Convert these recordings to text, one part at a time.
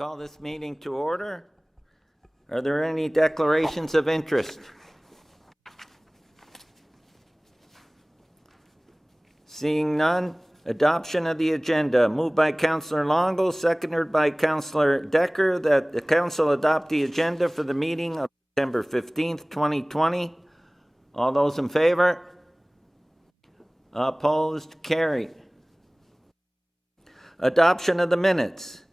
call this meeting to order. Are there any declarations of interest? Seeing none, adoption of the agenda. Moved by Councillor Longo, seconded by Councillor Decker, that the council adopt the agenda for the meeting of September 15th, 2020. All those in favor? Opposed? Carried. Adoption of the minutes.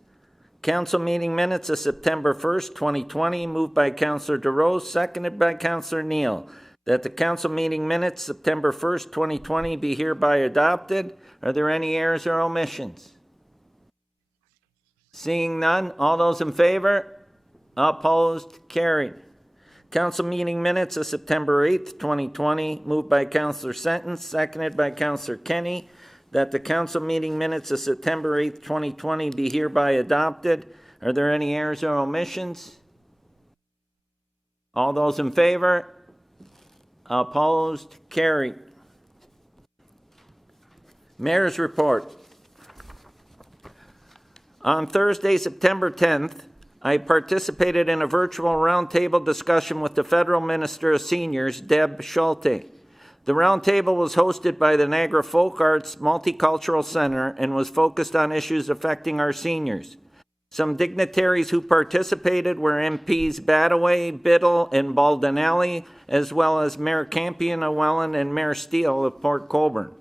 Council meeting minutes of September 1st, 2020, moved by Councillor DeRose, seconded by Councillor Neal. That the council meeting minutes September 1st, 2020 be hereby adopted. Are there any errors or omissions? Seeing none, all those in favor? Opposed? Carried. Council meeting minutes of September 8th, 2020, moved by Councillor Sentence, seconded by Councillor Kenny. That the council meeting minutes of September 8th, 2020 be hereby adopted. Are there any errors or omissions? All those in favor? Opposed? Carried. Mayor's report. On Thursday, September 10th, I participated in a virtual roundtable discussion with the Federal Minister of Seniors, Deb Schulte. The roundtable was hosted by the Niagara Folk Arts Multicultural Center and was focused on issues affecting our seniors. Some dignitaries who participated were MPs Badaway, Biddle, and Baldinelli, as well as Mayor Campion of Welland and Mayor Steele of Port Colborne.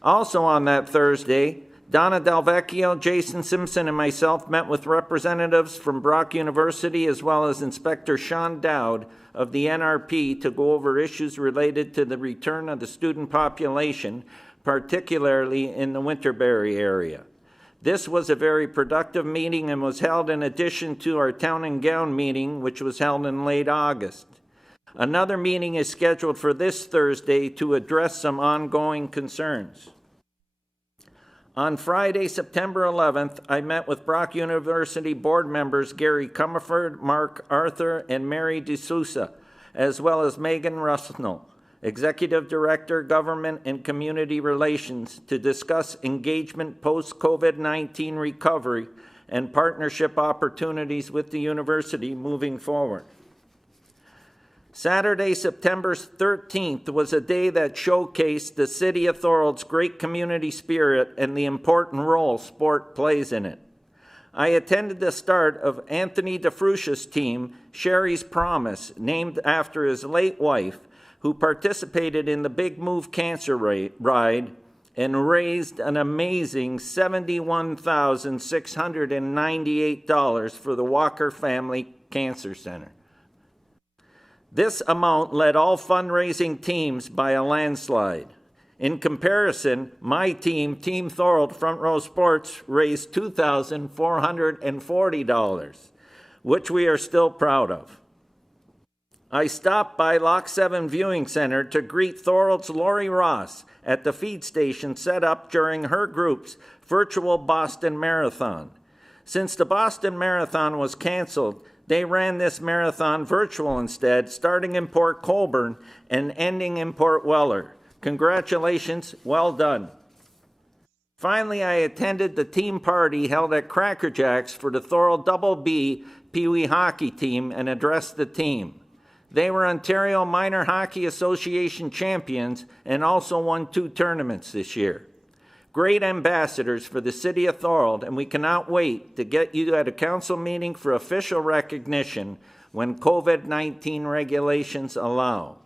Also on that Thursday, Donna Delvecchio, Jason Simpson, and myself met with representatives from Brock University as well as Inspector Sean Dowd of the NRP to go over issues related to the return of the student population, particularly in the Winterberry area. This was a very productive meeting and was held in addition to our Town and Gown meeting, which was held in late August. Another meeting is scheduled for this Thursday to address some ongoing concerns. On Friday, September 11th, I met with Brock University board members Gary Comerford, Mark Arthur, and Mary D'Souza, as well as Megan Rusnell, Executive Director, Government and Community Relations, to discuss engagement post-COVID-19 recovery and partnership opportunities with the university moving forward. Saturday, September 13th was a day that showcased the City of Thorold's great community spirit and the important role sport plays in it. I attended the start of Anthony DeFrucia's team, Sherry's Promise, named after his late wife, who participated in the Big Move Cancer Ride and raised an amazing $71,698 for the Walker Family Cancer Center. This amount led all fundraising teams by a landslide. In comparison, my team, Team Thorold Front Row Sports, raised $2,440, which we are still proud of. I stopped by Lock 7 Viewing Center to greet Thorold's Lori Ross at the feed station set up during her group's virtual Boston Marathon. Since the Boston Marathon was canceled, they ran this marathon virtual instead, starting in Port Colborne and ending in Port Weller. Congratulations, well done. Finally, I attended the team party held at Cracker Jacks for the Thorold Double B Pee Wee hockey team and addressed the team. They were Ontario Minor Hockey Association champions and also won 2 tournaments this year. Great ambassadors for the City of Thorold, and we cannot wait to get you at a council meeting for official recognition when COVID-19 regulations allow.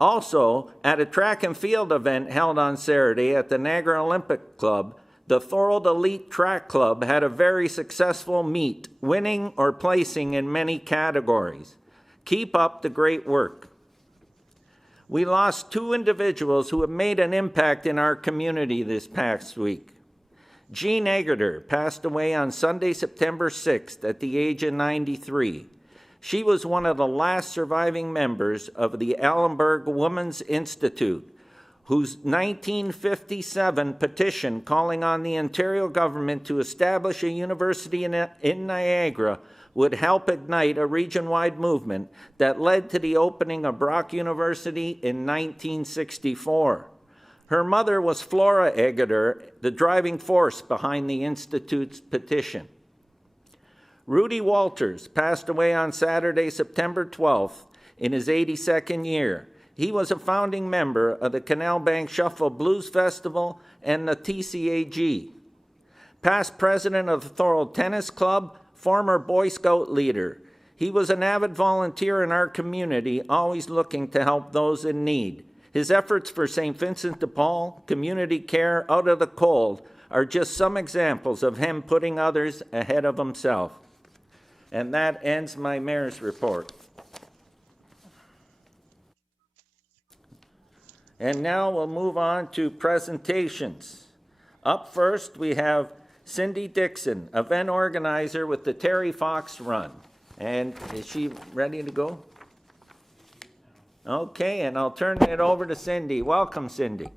Also, at a track and field event held on Saturday at the Niagara Olympic Club, the Thorold Elite Track Club had a very successful meet, winning or placing in many categories. Keep up the great work. We lost 2 individuals who have made an impact in our community this past week. Jean Egerter passed away on Sunday, September 6th at the age of 93. She was one of the last surviving members of the Allenberg Women's Institute, whose 1957 petition calling on the Ontario government to establish a university in Niagara would help ignite a region-wide movement that led to the opening of Brock University in 1964. Her mother was Flora Egerter, the driving force behind the Institute's petition. Rudy Walters passed away on Saturday, September 12th, in his 82nd year. He was a founding member of the Canal Bank Shuffle Blues Festival and the TCAG. Past president of the Thorold Tennis Club, former Boy Scout leader. He was an avid volunteer in our community, always looking to help those in need. His efforts for St. Vincent de Paul, community care out of the cold, are just some examples of him putting others ahead of himself. And that ends my mayor's report. And now we'll move on to presentations. Up first, we have Cindy Dixon, event organizer with the Terry Fox Run. And is she ready to go? Okay, and I'll turn it over to Cindy. Welcome, Cindy.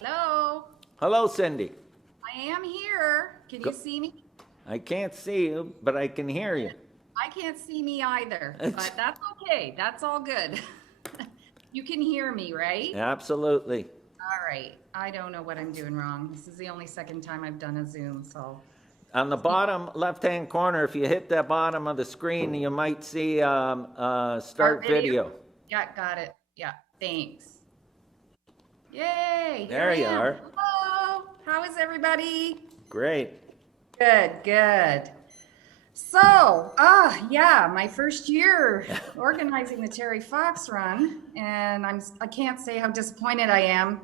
Hello. Hello, Cindy. I am here. Can you see me? I can't see you, but I can hear you. I can't see me either, but that's okay. That's all good. You can hear me, right? Absolutely. All right. I don't know what I'm doing wrong. This is the only second time I've done a Zoom, so. On the bottom left-hand corner, if you hit the bottom of the screen, you might see start video. Yeah, got it. Yeah, thanks. Yay! There you are. Hello. How is everybody? Great. Good, good. So, yeah, my first year organizing the Terry Fox Run, and I can't say how disappointed I am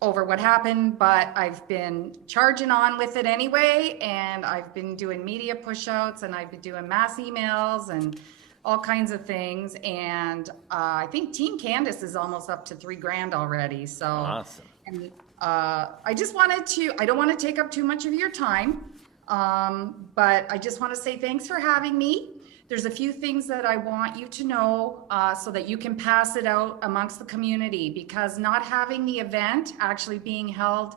over what happened, but I've been charging on with it anyway, and I've been doing media push-outs, and I've been doing mass emails and all kinds of things, and I think Team Candace is almost up to $3,000 already. So awesome. And I just wanted to, I don't want to take up too much of your time, but I just want to say thanks for having me. There's a few things that I want you to know so that you can pass it out amongst the community, because not having the event actually being held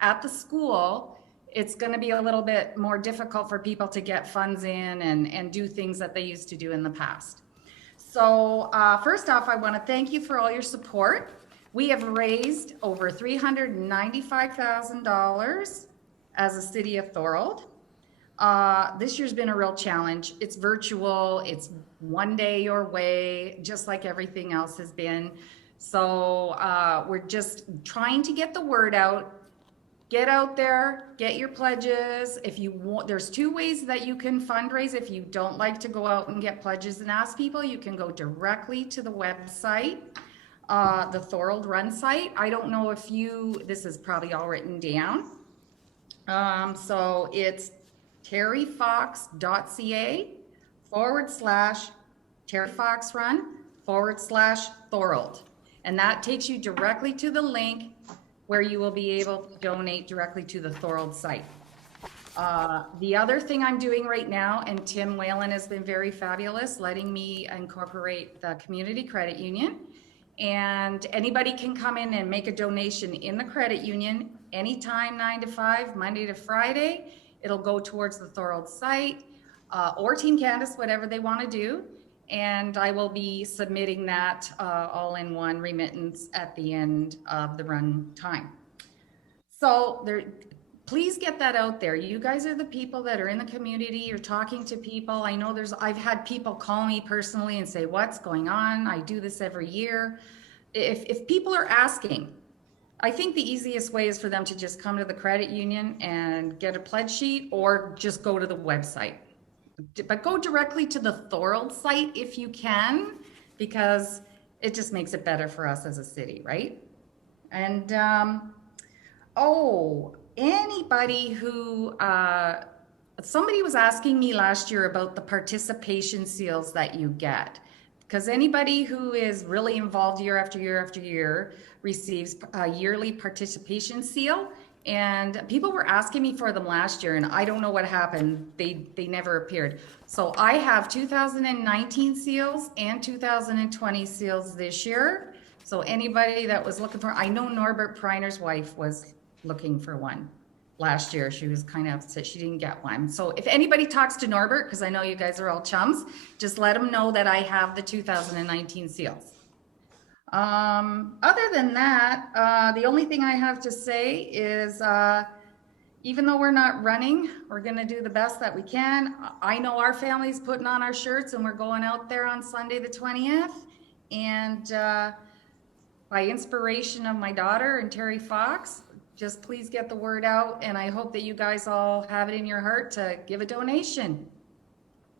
at the school, it's going to be a little bit more difficult for people to get funds in and do things that they used to do in the past. So first off, I want to thank you for all your support. We have raised over $395,000 as a city of Thorold. This year's been a real challenge. It's virtual, it's one day your way, just like everything else has been. So we're just trying to get the word out. Get out there, get your pledges. If you want, there's two ways that you can fundraise. If you don't like to go out and get pledges and ask people, you can go directly to the website, the Thorold Run site. I don't know if this is probably all written down. So it's terryfox.ca/terryfoxrun/Thorold. And that takes you directly to the link where you will be able to donate directly to the Thorold site. The other thing I'm doing right now, and Tim Whalen has been very fabulous, letting me incorporate the community credit union. And anybody can come in and make a donation in the credit union anytime, 9 to 5, Monday to Friday. It'll go towards the Thorold site or Team Candace, whatever they want to do. And I will be submitting that all in one remittance at the end of the run time. So please get that out there. You guys are the people that are in the community. You're talking to people. I know I've had people call me personally and say, what's going on? I do this every year. If people are asking, I think the easiest way is for them to just come to the credit union and get a pledge sheet, or just go to the website. But go directly to the Thorold site if you can, because it just makes it better for us as a city, right? And anybody who, somebody was asking me last year about the participation seals that you get, because anybody who is really involved year after year after year receives a yearly participation seal. And people were asking me for them last year, and I don't know what happened. They never appeared. So I have 2019 seals and 2020 seals this year. So anybody that was looking for, I know Norbert Preiner's wife was looking for one. last year. She was kind of upset she didn't get one. So if anybody talks to Norbert, because I know you guys are all chums, just let him know that I have the 2019 seals. Other than that, the only thing I have to say is, even though we're not running, we're going to do the best that we can. I know our family's putting on our shirts and we're going out there on Sunday the 20th. And by inspiration of my daughter and Terry Fox, just please get the word out. And I hope that you guys all have it in your heart to give a donation.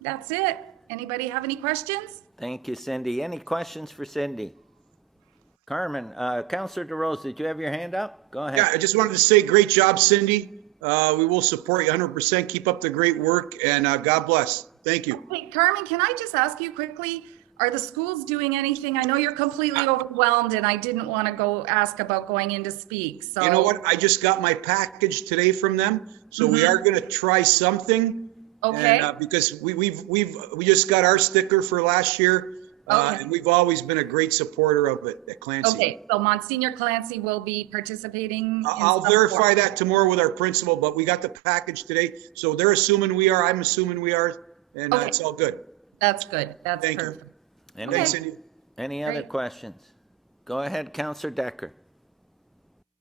That's it. Anybody have any questions? Thank you, Cindy. Any questions for Cindy? Carmen, Councillor DeRose, did you have your hand up? Go ahead. Yeah, I just wanted to say great job, Cindy. We will support you 100%. Keep up the great work, and God bless. Thank you. Hey, Carmen, can I just ask you quickly, are the schools doing anything? I know you're completely overwhelmed, and I didn't want to go ask about going in to speak. So you know what? I just got my package today from them, so we are going to try something. Okay. And, because we just got our sticker for last year. Okay. And we've always been a great supporter of it at Clancy. Okay, so Monsignor Clancy will be participating. I'll verify that tomorrow with our principal, but we got the package today. So they're assuming we are, I'm assuming we are, and it's all good. That's good. That's Thank perfect. Any, Thanks, Cindy. any other questions? Go ahead, Councillor Decker.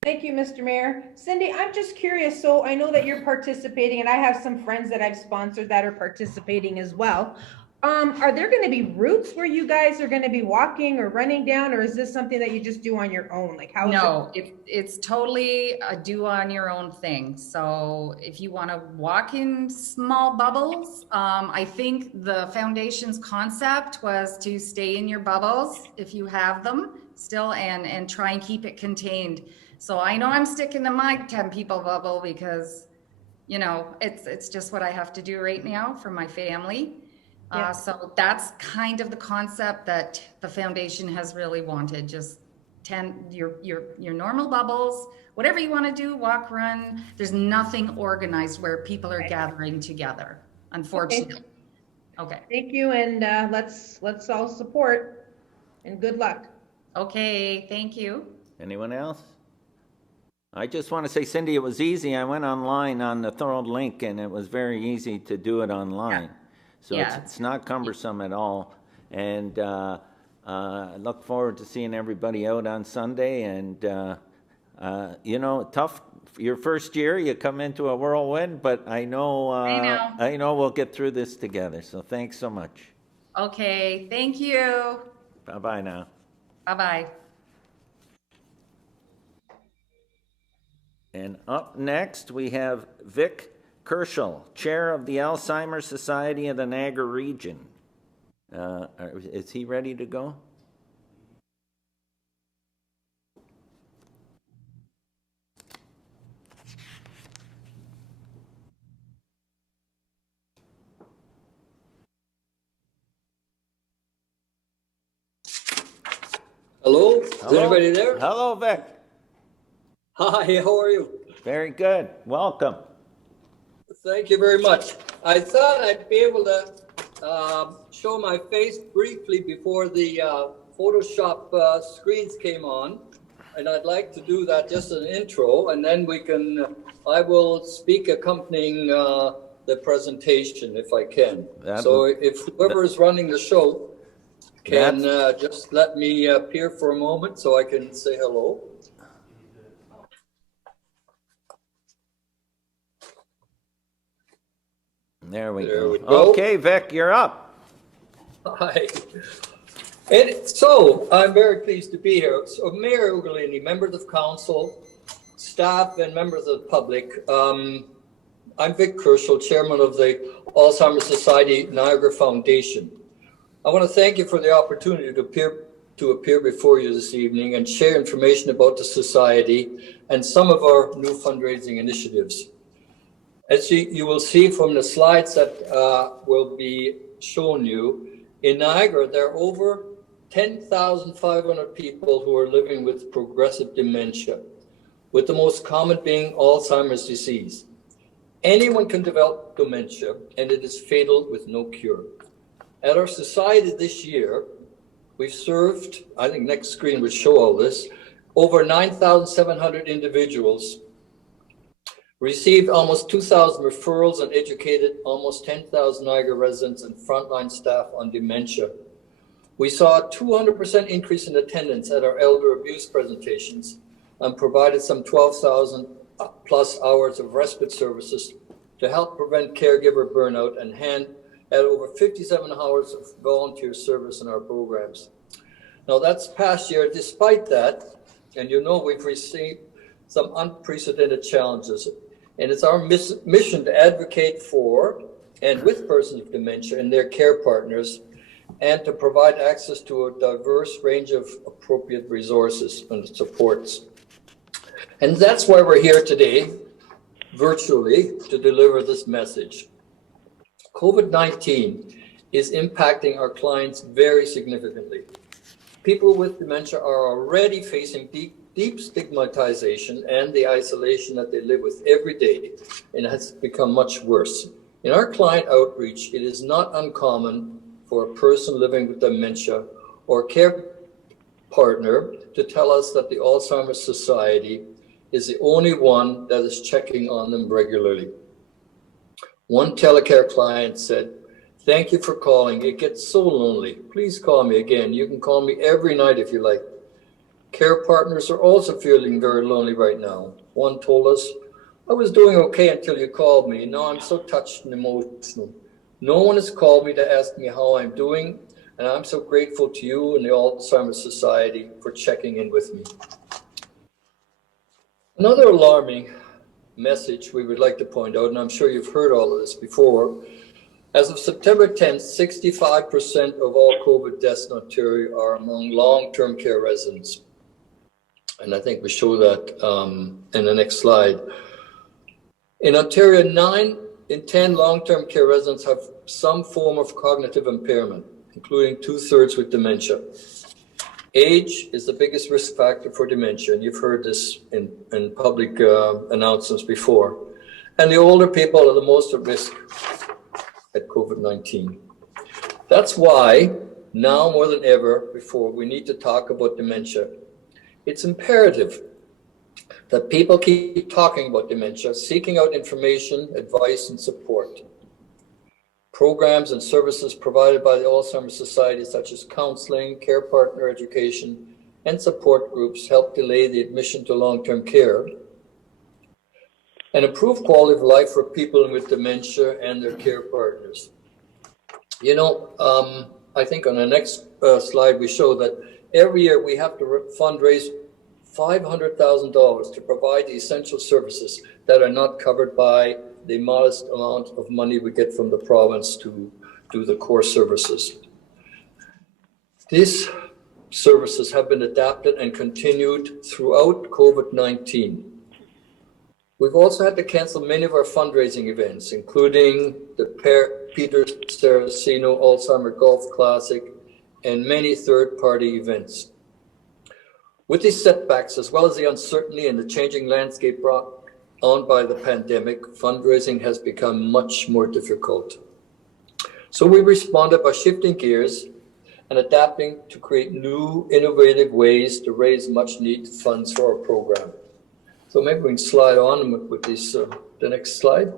Thank you, Mr. Mayor. Cindy, I'm just curious. So I know that you're participating, and I have some friends that I've sponsored that are participating as well. Are there going to be routes where you guys are going to be walking or running down, or is this something that you just do on your own? Like how? No, it's totally a do on your own thing. So if you want to walk in small bubbles, I think the foundation's concept was to stay in your bubbles if you have them still, and try and keep it contained. So I know I'm sticking to my 10 people bubble because, you know, it's just what I have to do right now for my family. Yeah. So that's kind of the concept that the foundation has really wanted. Just 10 your normal bubbles, whatever you want to do, walk, run. There's nothing organized where people are gathering together, unfortunately. Okay. Thank you, and let's all support, and good luck. Okay, thank you. Anyone else? I just want to say, Cindy, it was easy. I went online on the Thorold link, and it was very easy to do it online. Yeah. So Yeah. it's not cumbersome at all. And I look forward to seeing everybody out on Sunday. And, you know, tough, your first year, you come into a whirlwind, but I know we'll get through this together. So thanks so much. Okay, thank you. Bye-bye now. Bye-bye. And up next, we have Vic Kerschel, Chair of the Alzheimer's Society of the Niagara Region. Is he ready to go? Hello? Is anybody there? Hello, Vic. Hi, how are you? Very good. Welcome. Thank you very much. I thought I'd be able to show my face briefly before the Photoshop screens came on. And I'd like to do that, just an intro, and then I will speak accompanying the presentation if I can. So if whoever is running the show can just let me appear for a moment so I can say hello. There we go. Okay, Vic, you're up. Hi. And so I'm very pleased to be here. So Mayor Ugolini, members of council, staff, and members of the public. I'm Vic Kerschel, chairman of the Alzheimer's Society Niagara Foundation. I want to thank you for the opportunity to appear before you this evening and share information about the society and some of our new fundraising initiatives. As you will see from the slides that will be shown you, in Niagara, there are over 10,500 people who are living with progressive dementia, with the most common being Alzheimer's disease. Anyone can develop dementia, and it is fatal with no cure. At our society this year, we've served, I think next screen would show all this, over 9,700 individuals Received almost 2,000 referrals and educated almost 10,000 Niagara residents and frontline staff on dementia. We saw a 200% increase in attendance at our elder abuse presentations and provided some 12,000 plus hours of respite services to help prevent caregiver burnout and had over 57 hours of volunteer service in our programs. Now that's past year. Despite that, and you know we've received some unprecedented challenges, and it's our mission to advocate for and with persons with dementia and their care partners, and to provide access to a diverse range of appropriate resources and supports. And that's why we're here today, virtually, to deliver this message. COVID-19 is impacting our clients very significantly. People with dementia are already facing deep stigmatization and the isolation that they live with every day, and it has become much worse. In our client outreach, it is not uncommon for a person living with dementia or care partner to tell us that the Alzheimer's Society is the only one that is checking on them regularly. One telecare client said, "Thank you for calling. It gets so lonely. Please call me again. You can call me every night if you like." Care partners are also feeling very lonely right now. One told us, "I was doing okay until you called me. Now I'm so touched and emotional. No one has called me to ask me how I'm doing, and I'm so grateful to you and the Alzheimer's Society for checking in with me." Another alarming message we would like to point out, and I'm sure you've heard all of this before, as of September 10th, 65% of all COVID deaths in Ontario are among long-term care residents. And I think we show that in the next slide. In Ontario, 9 in 10 long-term care residents have some form of cognitive impairment, including 2/3 with dementia. Age is the biggest risk factor for dementia, and you've heard this in public announcements before. And the older people are the most at risk at COVID-19. That's why now more than ever before, we need to talk about dementia. It's imperative that people keep talking about dementia, seeking out information, advice, and support. Programs and services provided by the Alzheimer's Society, such as counseling, care partner education, and support groups, help delay the admission to long-term care and improve quality of life for people with dementia and their care partners. You know, I think on the next slide, we show that every year we have to fundraise $500,000 to provide the essential services that are not covered by the modest amount of money we get from the province to do the core services. These services have been adapted and continued throughout COVID-19. We've also had to cancel many of our fundraising events, including the Peter Saraceno Alzheimer Golf Classic and many third-party events. With these setbacks, as well as the uncertainty and the changing landscape brought on by the pandemic, fundraising has become much more difficult. So we responded by shifting gears and adapting to create new, innovative ways to raise much needed funds for our program. So maybe we can slide on with this, the next slide.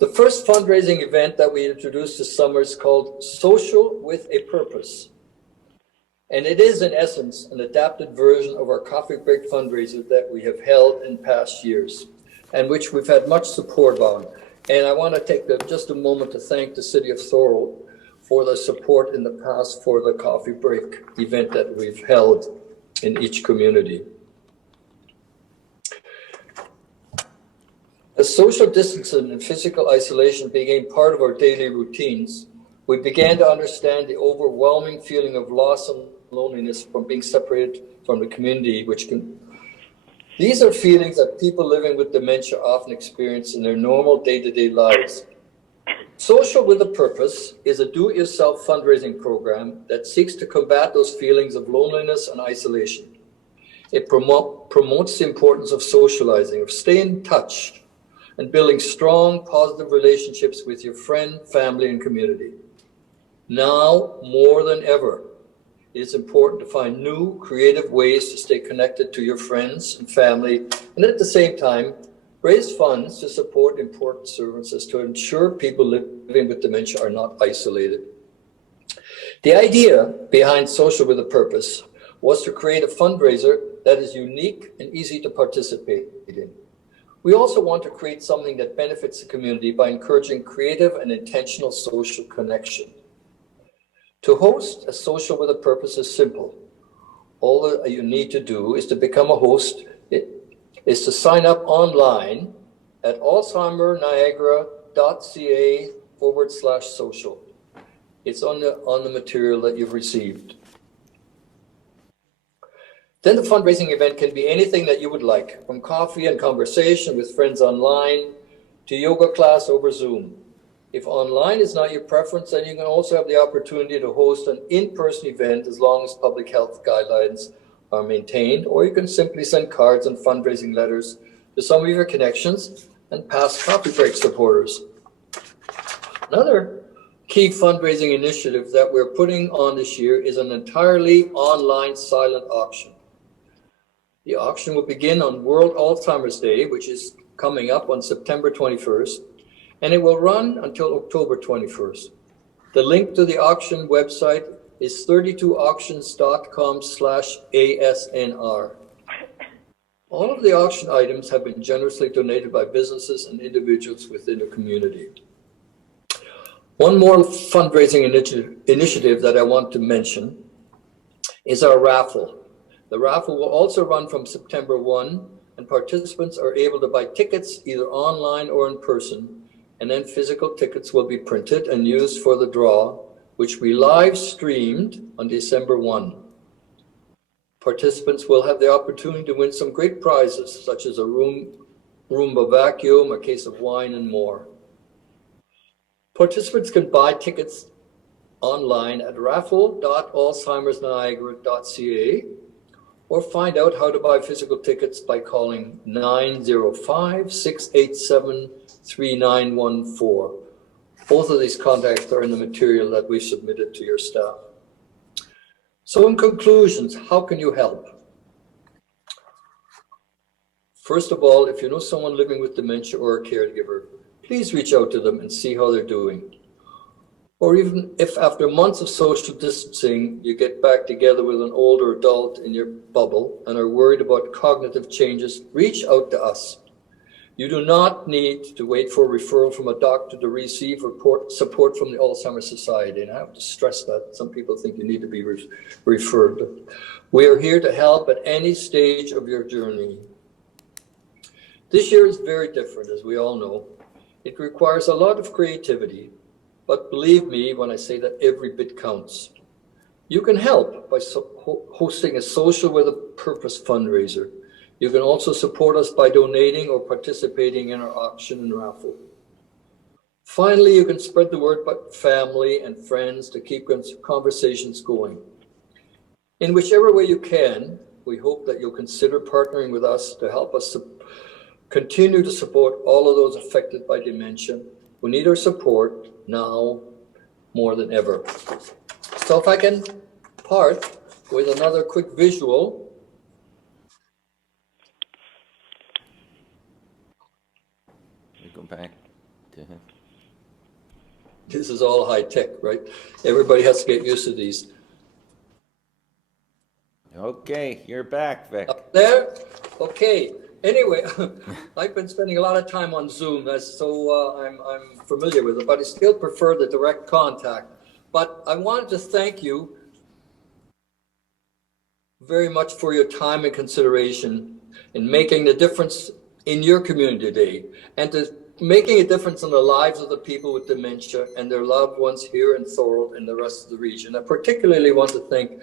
The first fundraising event that we introduced this summer is called Social with a Purpose. And it is, in essence, an adapted version of our coffee break fundraiser that we have held in past years and which we've had much support on. And I want to take just a moment to thank the City of Thorold for the support in the past for the coffee break event that we've held in each community. As social distancing and physical isolation became part of our daily routines, we began to understand the overwhelming feeling of loss and loneliness from being separated from the community, these are feelings that people living with dementia often experience in their normal day-to-day lives. Social with a Purpose is a do-it-yourself fundraising program that seeks to combat those feelings of loneliness and isolation. It promotes the importance of socializing, of staying in touch, and building strong, positive relationships with your friend, family, and community. Now, more than ever, it is important to find new, creative ways to stay connected to your friends and family, and at the same time, raise funds to support important services to ensure people living with dementia are not isolated. The idea behind Social with a Purpose was to create a fundraiser that is unique and easy to participate in. We also want to create something that benefits the community by encouraging creative and intentional social connection. To host a Social with a Purpose is simple. All that you need to do is to become a host, is to sign up online at alzheimerniagara.ca/social. It's on the material that you've received. Then the fundraising event can be anything that you would like, from coffee and conversation with friends online to yoga class over Zoom. If online is not your preference, then you can also have the opportunity to host an in-person event as long as public health guidelines are maintained, or you can simply send cards and fundraising letters to some of your connections and past coffee break supporters. Another key fundraising initiative that we're putting on this year is an entirely online silent auction. The auction will begin on World Alzheimer's Day, which is coming up on September 21st, and it will run until October 21st. The link to the auction website is 32auctions.com/ASNR. All of the auction items have been generously donated by businesses and individuals within the community. One more fundraising initiative that I want to mention is our raffle. The raffle will also run from September 1, and participants are able to buy tickets either online or in person, and then physical tickets will be printed and used for the draw, which we live streamed on December 1. Participants will have the opportunity to win some great prizes, such as a Roomba vacuum, a case of wine, and more. Participants can buy tickets online at raffle.alzheimersniagara.ca or find out how to buy physical tickets by calling 905-687-3914. Both of these contacts are in the material that we submitted to your staff. So in conclusions, how can you help? First of all, if you know someone living with dementia or a caregiver, please reach out to them and see how they're doing. Or even if after months of social distancing, you get back together with an older adult in your bubble and are worried about cognitive changes, reach out to us. You do not need to wait for a referral from a doctor to receive support from the Alzheimer's Society. And I have to stress that. Some people think you need to be referred. We are here to help at any stage of your journey. This year is very different, as we all know. It requires a lot of creativity, but believe me when I say that every bit counts. You can help by hosting a Social with a Purpose fundraiser. You can also support us by donating or participating in our auction and raffle. Finally, you can spread the word about family and friends to keep conversations going. In whichever way you can, we hope that you'll consider partnering with us to help us continue to support all of those affected by dementia who need our support now more than ever. So if I can part with another quick visual. We go back to him. This is all high tech, right? Everybody has to get used to these. Okay, you're back, Vic. Up there? Okay. Anyway, I've been spending a lot of time on Zoom, so I'm familiar with it, but I still prefer the direct contact. But I wanted to thank you very much for your time and consideration in making the difference in your community today, and to making a difference in the lives of the people with dementia and their loved ones here in Thorold and the rest of the region. I particularly want to thank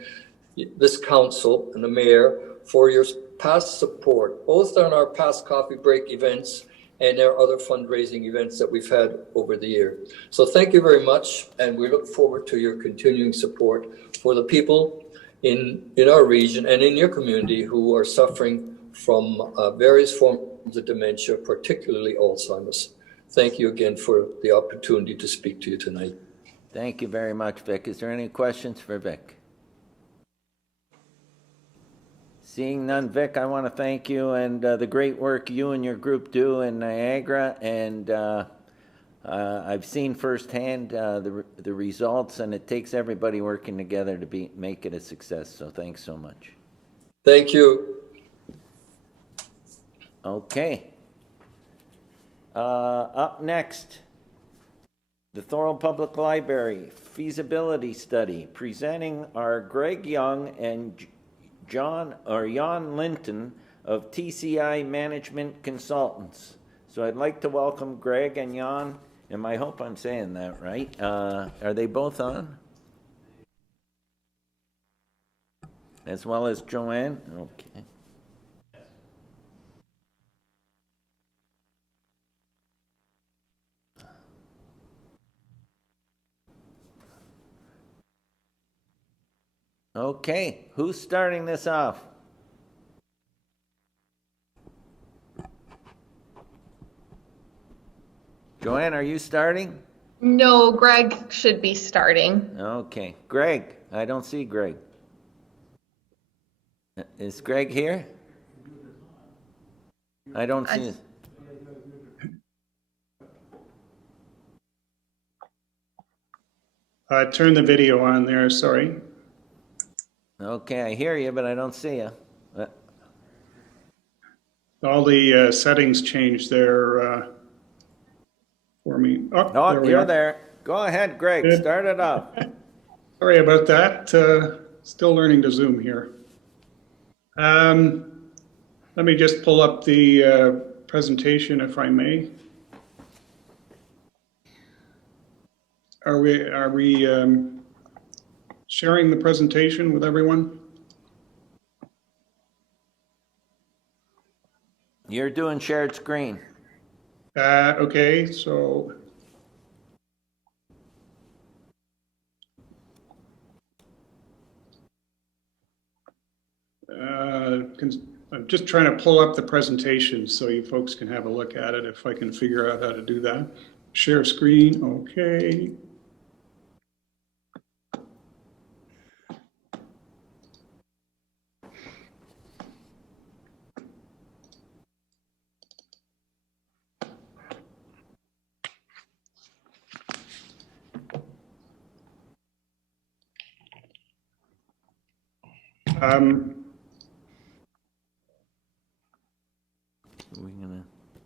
this council and the mayor for your past support, both on our past coffee break events and our other fundraising events that we've had over the year. So thank you very much, and we look forward to your continuing support for the people in our region and in your community who are suffering from various forms of dementia, particularly Alzheimer's. Thank you again for the opportunity to speak to you tonight. Thank you very much, Vic. Is there any questions for Vic? Seeing none, Vic, I want to thank you and the great work you and your group do in Niagara. And I've seen firsthand the results, and it takes everybody working together to make it a success. So thanks so much. Thank you. Okay. Up next, the Thorold Public Library feasibility study, presenting are Greg Young and Jan Linton of TCI Management Consultants. So I'd like to welcome Greg and Jan, and I hope I'm saying that right. Are they both on? As well as Joanne? Okay. Okay, who's starting this off? Joanne, are you starting? No, Greg should be starting. Okay, Greg, I don't see Greg. Is Greg here? I don't see him. Turn the video on there, sorry. Okay, I hear you, but I don't see you. All the settings changed there for me. Oh, Oh, there we you're are. there. Go ahead, Greg, Good. start it up. Sorry about that. Still learning to Zoom here. Let me just pull up the presentation, if I may. Are we sharing the presentation with everyone? You're doing shared screen. Okay, so I'm just trying to pull up the presentation so you folks can have a look at it if I can figure out how to do that. Share screen, okay.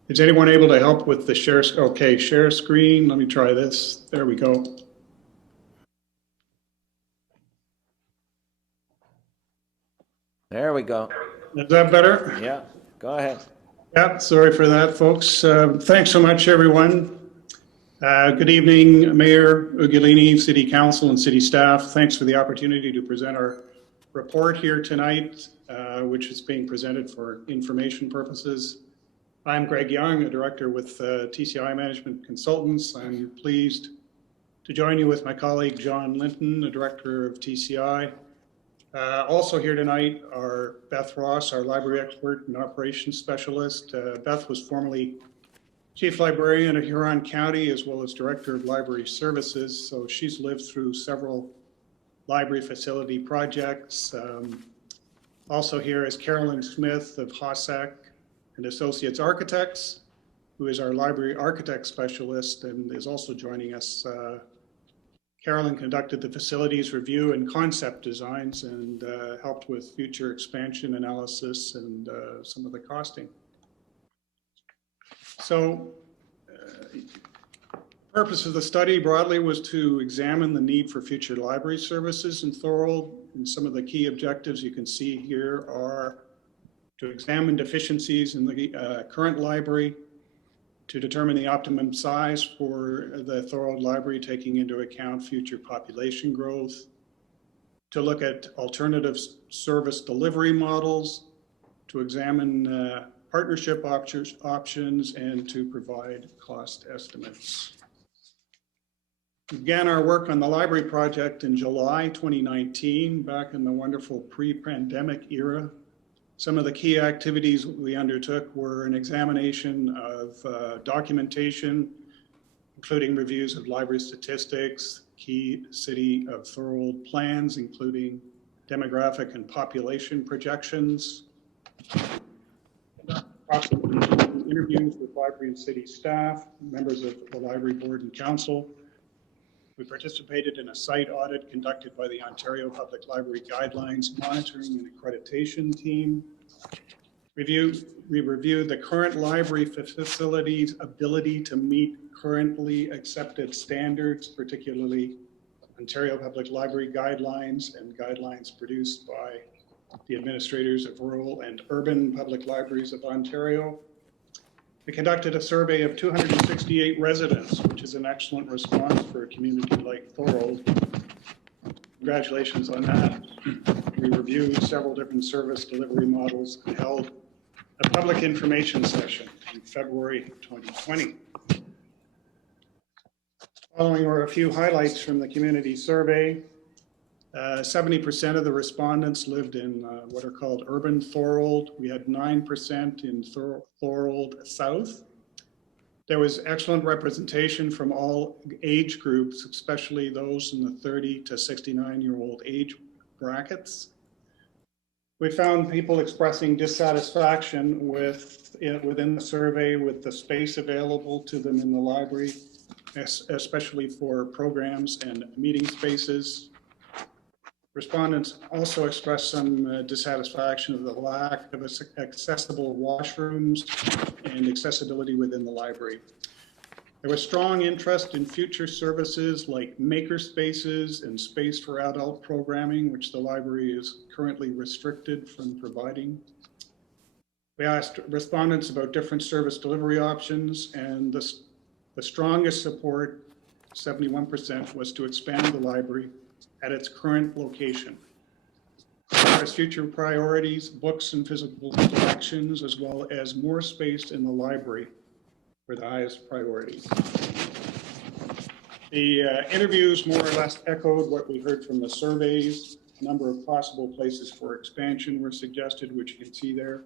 Is anyone able to help with the share? Okay, share screen. Let me try this. There we go. There we go. Is that better? Yeah, go ahead. Yeah, sorry for that, folks. Thanks so much, everyone. Good evening, Mayor Ugolini, City Council, and City staff. Thanks for the opportunity to present our report here tonight, which is being presented for information purposes. I'm Greg Young, a director with TCI Management Consultants. I'm pleased to join you with my colleague, Jan Linton, the director of TCI. Also here tonight are Beth Ross, our library expert and operations specialist. Beth was formerly chief librarian of Huron County, as well as director of library services. So she's lived through several library facility projects. Also here is Carolyn Smith of HOSAC and Associates Architects, who is our library architect specialist and is also joining us. Carolyn conducted the facilities review and concept designs and helped with future expansion analysis and some of the costing. So, purpose of the study broadly was to examine the need for future library services in Thorold, and some of the key objectives you can see here are to examine deficiencies in the current library, to determine the optimum size for the Thorold Library, taking into account future population growth, to look at alternative service delivery models, to examine partnership options, and to provide cost estimates. We began our work on the library project in July 2019, back in the wonderful pre-pandemic era. Some of the key activities we undertook were an examination of documentation, including reviews of library statistics, key city of Thorold plans, including demographic and population projections, approximately interviews with library and city staff, members of the library board and council. We participated in a site audit conducted by the Ontario Public Library Guidelines Monitoring and Accreditation Team. We reviewed the current library facilities' ability to meet currently accepted standards, particularly Ontario Public Library Guidelines and guidelines produced by the administrators of rural and urban public libraries of Ontario. We conducted a survey of 268 residents, which is an excellent response for a community like Thorold. Congratulations on that. We reviewed several different service delivery models and held a public information session in February 2020. Following were a few highlights from the community survey. 70% of the respondents lived in what are called urban Thorold. We had 9% in Thorold South. There was excellent representation from all age groups, especially those in the 30 to 69-year-old age brackets. We found people expressing dissatisfaction within the survey with the space available to them in the library, especially for programs and meeting spaces. Respondents also expressed some dissatisfaction of the lack of accessible washrooms and accessibility within the library. There was strong interest in future services like maker spaces and space for adult programming, which the library is currently restricted from providing. We asked respondents about different service delivery options, and the strongest support, 71%, was to expand the library at its current location. As far as future priorities, books and physical collections, as well as more space in the library, were the highest priorities. The interviews more or less echoed what we heard from the surveys. A number of possible places for expansion were suggested, which you can see there.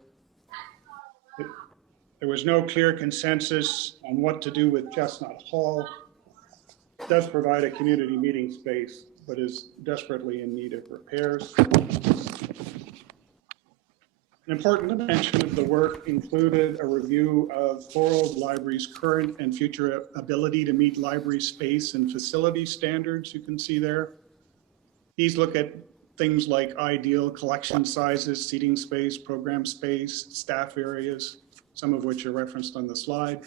There was no clear consensus on what to do with Chestnut Hall. It does provide a community meeting space, but is desperately in need of repairs. An important dimension of the work included a review of Thorold Library's current and future ability to meet library space and facility standards, you can see there. These look at things like ideal collection sizes, seating space, program space, staff areas, some of which are referenced on the slide.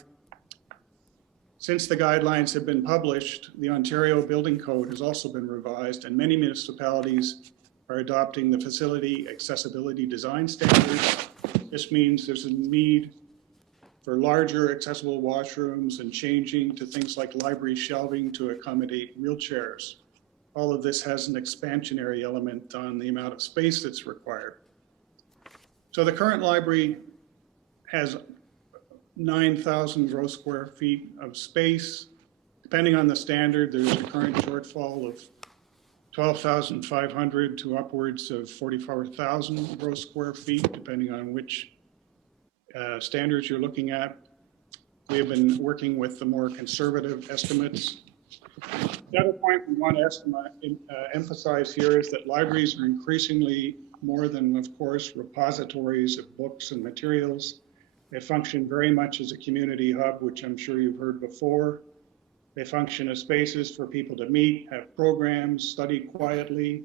Since the guidelines have been published, the Ontario Building Code has also been revised, and many municipalities are adopting the facility accessibility design standards. This means there's a need for larger accessible washrooms and changing to things like library shelving to accommodate wheelchairs. All of this has an expansionary element on the amount of space that's required. So the current library has 9,000 gross square feet of space. Depending on the standard, there's a current shortfall of 12,500 to upwards of 44,000 gross square feet, depending on which standards you're looking at. We have been working with the more conservative estimates. The other point we want to emphasize here is that libraries are increasingly more than, of course, repositories of books and materials. They function very much as a community hub, which I'm sure you've heard before. They function as spaces for people to meet, have programs, study quietly,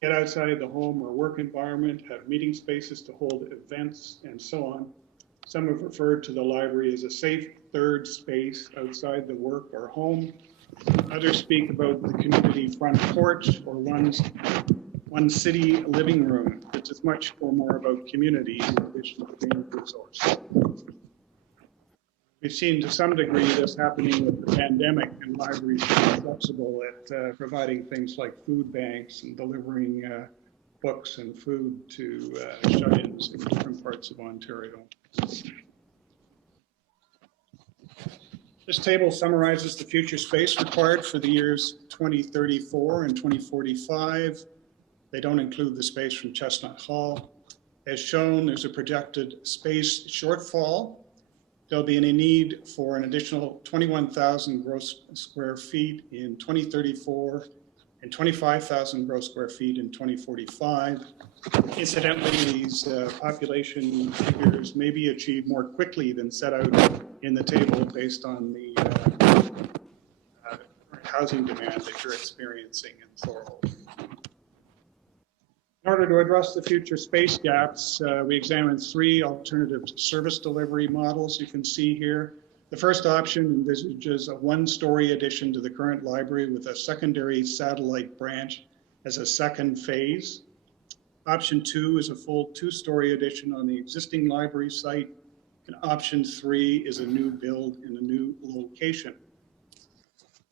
get outside the home or work environment, have meeting spaces to hold events, and so on. Some have referred to the library as a safe third space outside the work or home. Others speak about the community front porch or one city living room, which is much more about community in addition to being a resource. We've seen to some degree this happening with the pandemic, and libraries are flexible at providing things like food banks and delivering books and food to shut-ins in different parts of Ontario. This table summarizes the future space required for the years 2034 and 2045. They don't include the space from Chestnut Hall. As shown, there's a projected space shortfall. There'll be a need for an additional 21,000 gross square feet in 2034 and 25,000 gross square feet in 2045. Incidentally, these population figures may be achieved more quickly than set out in the table based on the current housing demand that you're experiencing in Thorold. In order to address the future space gaps, we examined 3 alternative service delivery models you can see here. The first option envisages a 1-story addition to the current library with a secondary satellite branch as a second phase. Option 2 is a full 2-story addition on the existing library site, and option 3 is a new build in a new location.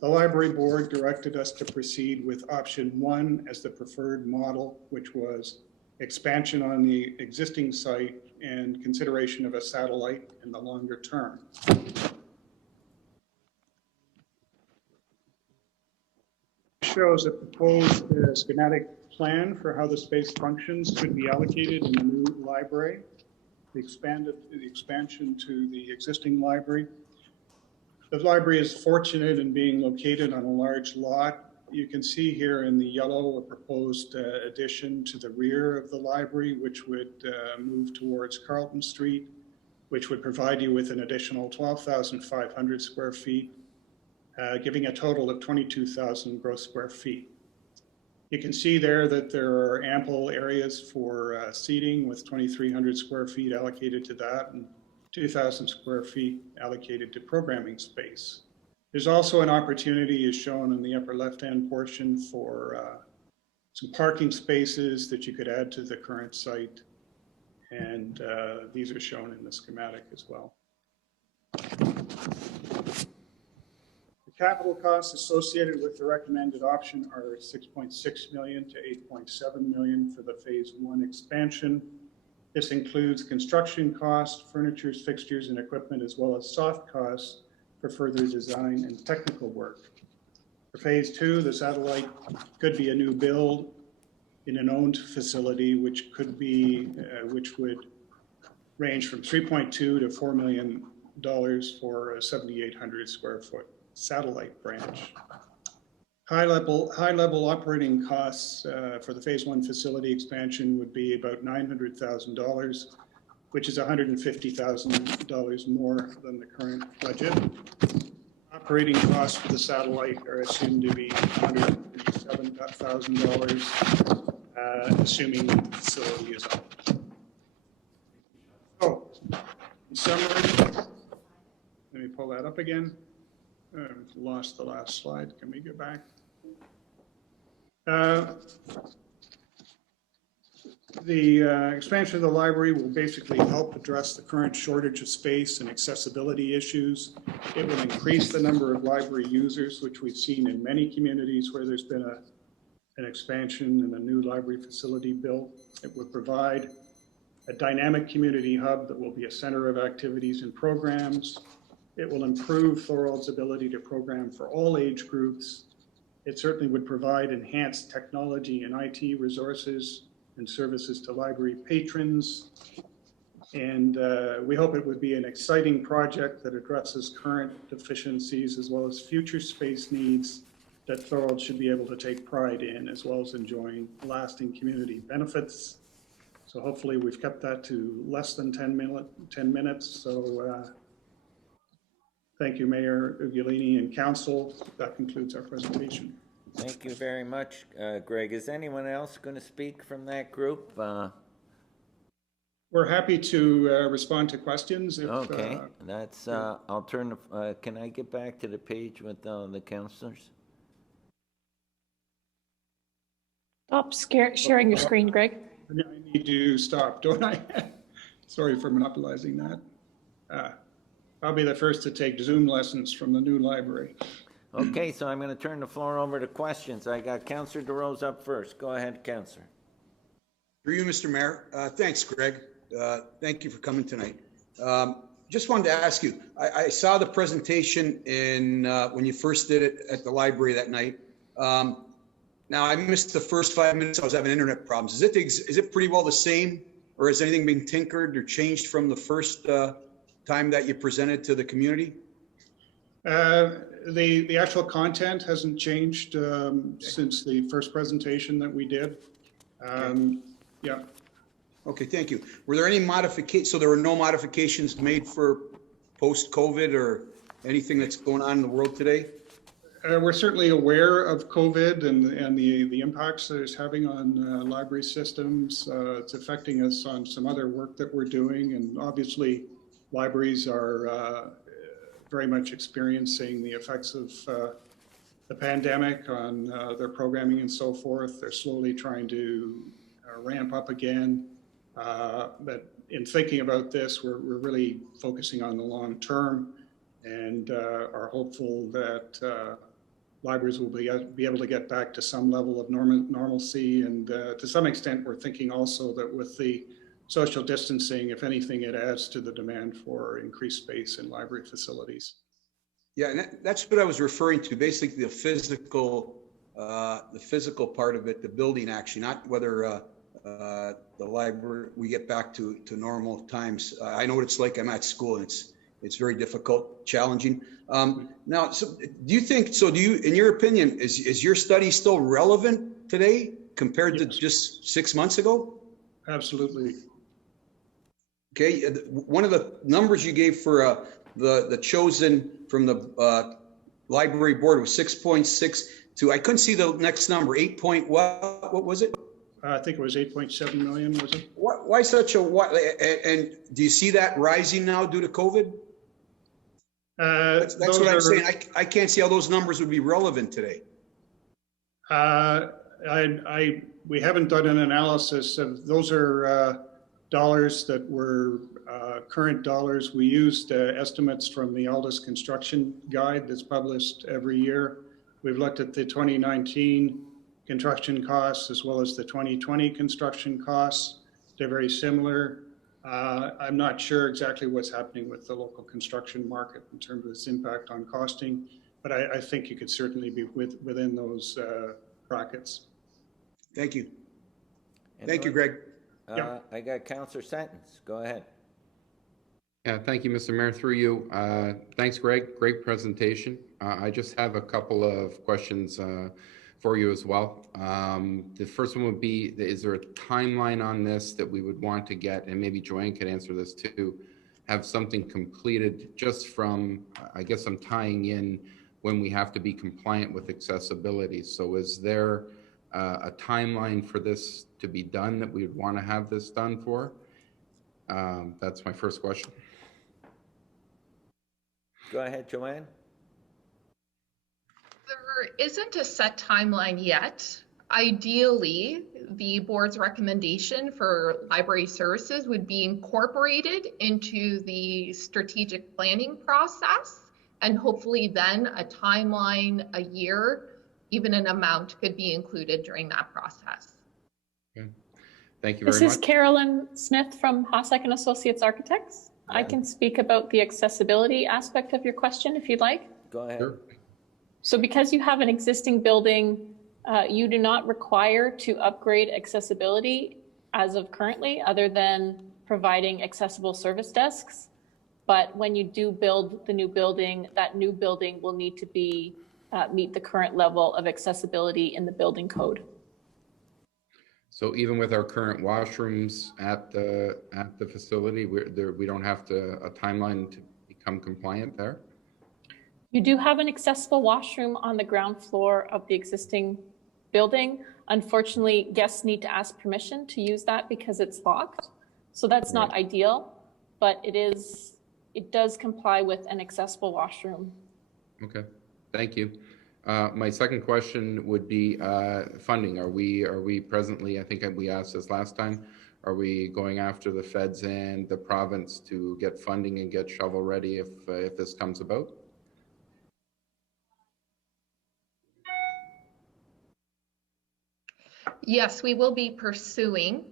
The library board directed us to proceed with option 1 as the preferred model, which was expansion on the existing site and consideration of a satellite in the longer term. Shows a proposed schematic plan for how the space functions could be allocated in the new library, the expansion to the existing library. The library is fortunate in being located on a large lot. You can see here in the yellow a proposed addition to the rear of the library, which would move towards Carlton Street, which would provide you with an additional 12,500 square feet, giving a total of 22,000 gross square feet. You can see there that there are ample areas for seating with 2,300 square feet allocated to that and 2,000 square feet allocated to programming space. There's also an opportunity, as shown in the upper left-hand portion, for some parking spaces that you could add to the current site. And these are shown in the schematic as well. The capital costs associated with the recommended option are 6.6 million to 8.7 million for the phase 1 expansion. This includes construction costs, furniture, fixtures, and equipment, as well as soft costs for further design and technical work. For phase 2, the satellite could be a new build in an owned facility, which could be, which would range from $3.2 to $4 million for a 7,800 square foot satellite branch. High level operating costs for the phase 1 facility expansion would be about $900,000, which is $150,000 more than the current budget. Operating costs for the satellite are assumed to be $137,000, assuming the facility is up. So, in summary, let me pull that up again. I've lost the last slide. Can we go back? The expansion of the library will basically help address the current shortage of space and accessibility issues. It will increase the number of library users, which we've seen in many communities where there's been an expansion and a new library facility built. It will provide a dynamic community hub that will be a center of activities and programs. It will improve Thorold's ability to program for all age groups. It certainly would provide enhanced technology and IT resources and services to library patrons. And we hope it would be an exciting project that addresses current deficiencies as well as future space needs that Thorold should be able to take pride in, as well as enjoying lasting community benefits. So hopefully we've kept that to less than 10 minutes. So thank you, Mayor Ugolini and Council. That concludes our presentation. Thank you very much, Greg. Is anyone else going to speak from that group? We're happy to respond to questions. If, okay, that's, I'll turn, can I get back to the page with the councilors? Stop sharing your screen, Greg. I need to stop, don't I? Sorry for monopolizing that. I'll be the first to take Zoom lessons from the new library. Okay, so I'm going to turn the floor over to questions. I got Councillor DeRose up first. Go ahead, Councillor. Through you, Mr. Mayor. Thanks, Greg. Thank you for coming tonight. Just wanted to ask you, I saw the presentation in when you first did it at the library that night. Now, I missed the first 5 minutes. I was having internet problems. Is it pretty well the same, or has anything been tinkered or changed from the first time that you presented to the community? The actual content hasn't changed since the first presentation that we did. Yeah. Okay, thank you. Were there any modifications? So there were no modifications made for post-COVID or anything that's going on in the world today? We're certainly aware of COVID and the impacts that it's having on library systems. It's affecting us on some other work that we're doing, and obviously libraries are very much experiencing the effects of the pandemic on their programming and so forth. They're slowly trying to ramp up again. But in thinking about this, we're really focusing on the long term and are hopeful that libraries will be able to get back to some level of normalcy. And to some extent, we're thinking also that with the social distancing, if anything, it adds to the demand for increased space in library facilities. Yeah, and that's what I was referring to, basically the physical part of it, the building actually, not whether the library, we get back to normal times. I know what it's like. I'm at school and it's very difficult, challenging. Now, so do you, in your opinion, is your study still relevant today compared to just 6 months ago? Absolutely. Okay, one of the numbers you gave for the chosen from the library board was 6.6 to, I couldn't see the next number, 8 point, what was it? I think it was 8.7 million, was it? Why such a, and do you see that rising now due to COVID? That's what I'm saying. I can't see how those numbers would be relevant today. We haven't done an analysis of, those are dollars that were current dollars. We used estimates from the Aldous construction guide that's published every year. We've looked at the 2019 construction costs as well as the 2020 construction costs. They're very similar. I'm not sure exactly what's happening with the local construction market in terms of its impact on costing, but I think you could certainly be within those brackets. Thank you. Thank you, Greg. I got Councillor Sentence. Go ahead. Yeah, thank you, Mr. Mayor. Through you. Thanks, Greg. Great presentation. I just have a couple of questions for you as well. The first one would be, is there a timeline on this that we would want to get, and maybe Joanne could answer this too, have something completed just from, I guess I'm tying in when we have to be compliant with accessibility. So is there a timeline for this to be done that we would want to have this done for? That's my first question. Go ahead, Joanne. There isn't a set timeline yet. Ideally, the board's recommendation for library services would be incorporated into the strategic planning process, and hopefully then a timeline, a year, even an amount could be included during that process. Okay. Thank you very much. This is Carolyn Smith from Hossack and Associates Architects. I can speak about the accessibility aspect of your question if you'd like. Go ahead. Sure. So because you have an existing building, you do not require to upgrade accessibility as of currently, other than providing accessible service desks. But when you do build the new building, that new building will need to be meet the current level of accessibility in the building code. So even with our current washrooms at the facility, we don't have a timeline to become compliant there? You do have an accessible washroom on the ground floor of the existing building. Unfortunately, guests need to ask permission to use that because it's locked. So that's not ideal, but it does comply with an accessible washroom. Okay, thank you. My second question would be funding. Are we presently, I think we asked this last time, are we going after the feds and the province to get funding and get shovel ready if this comes about? Yes, we will be pursuing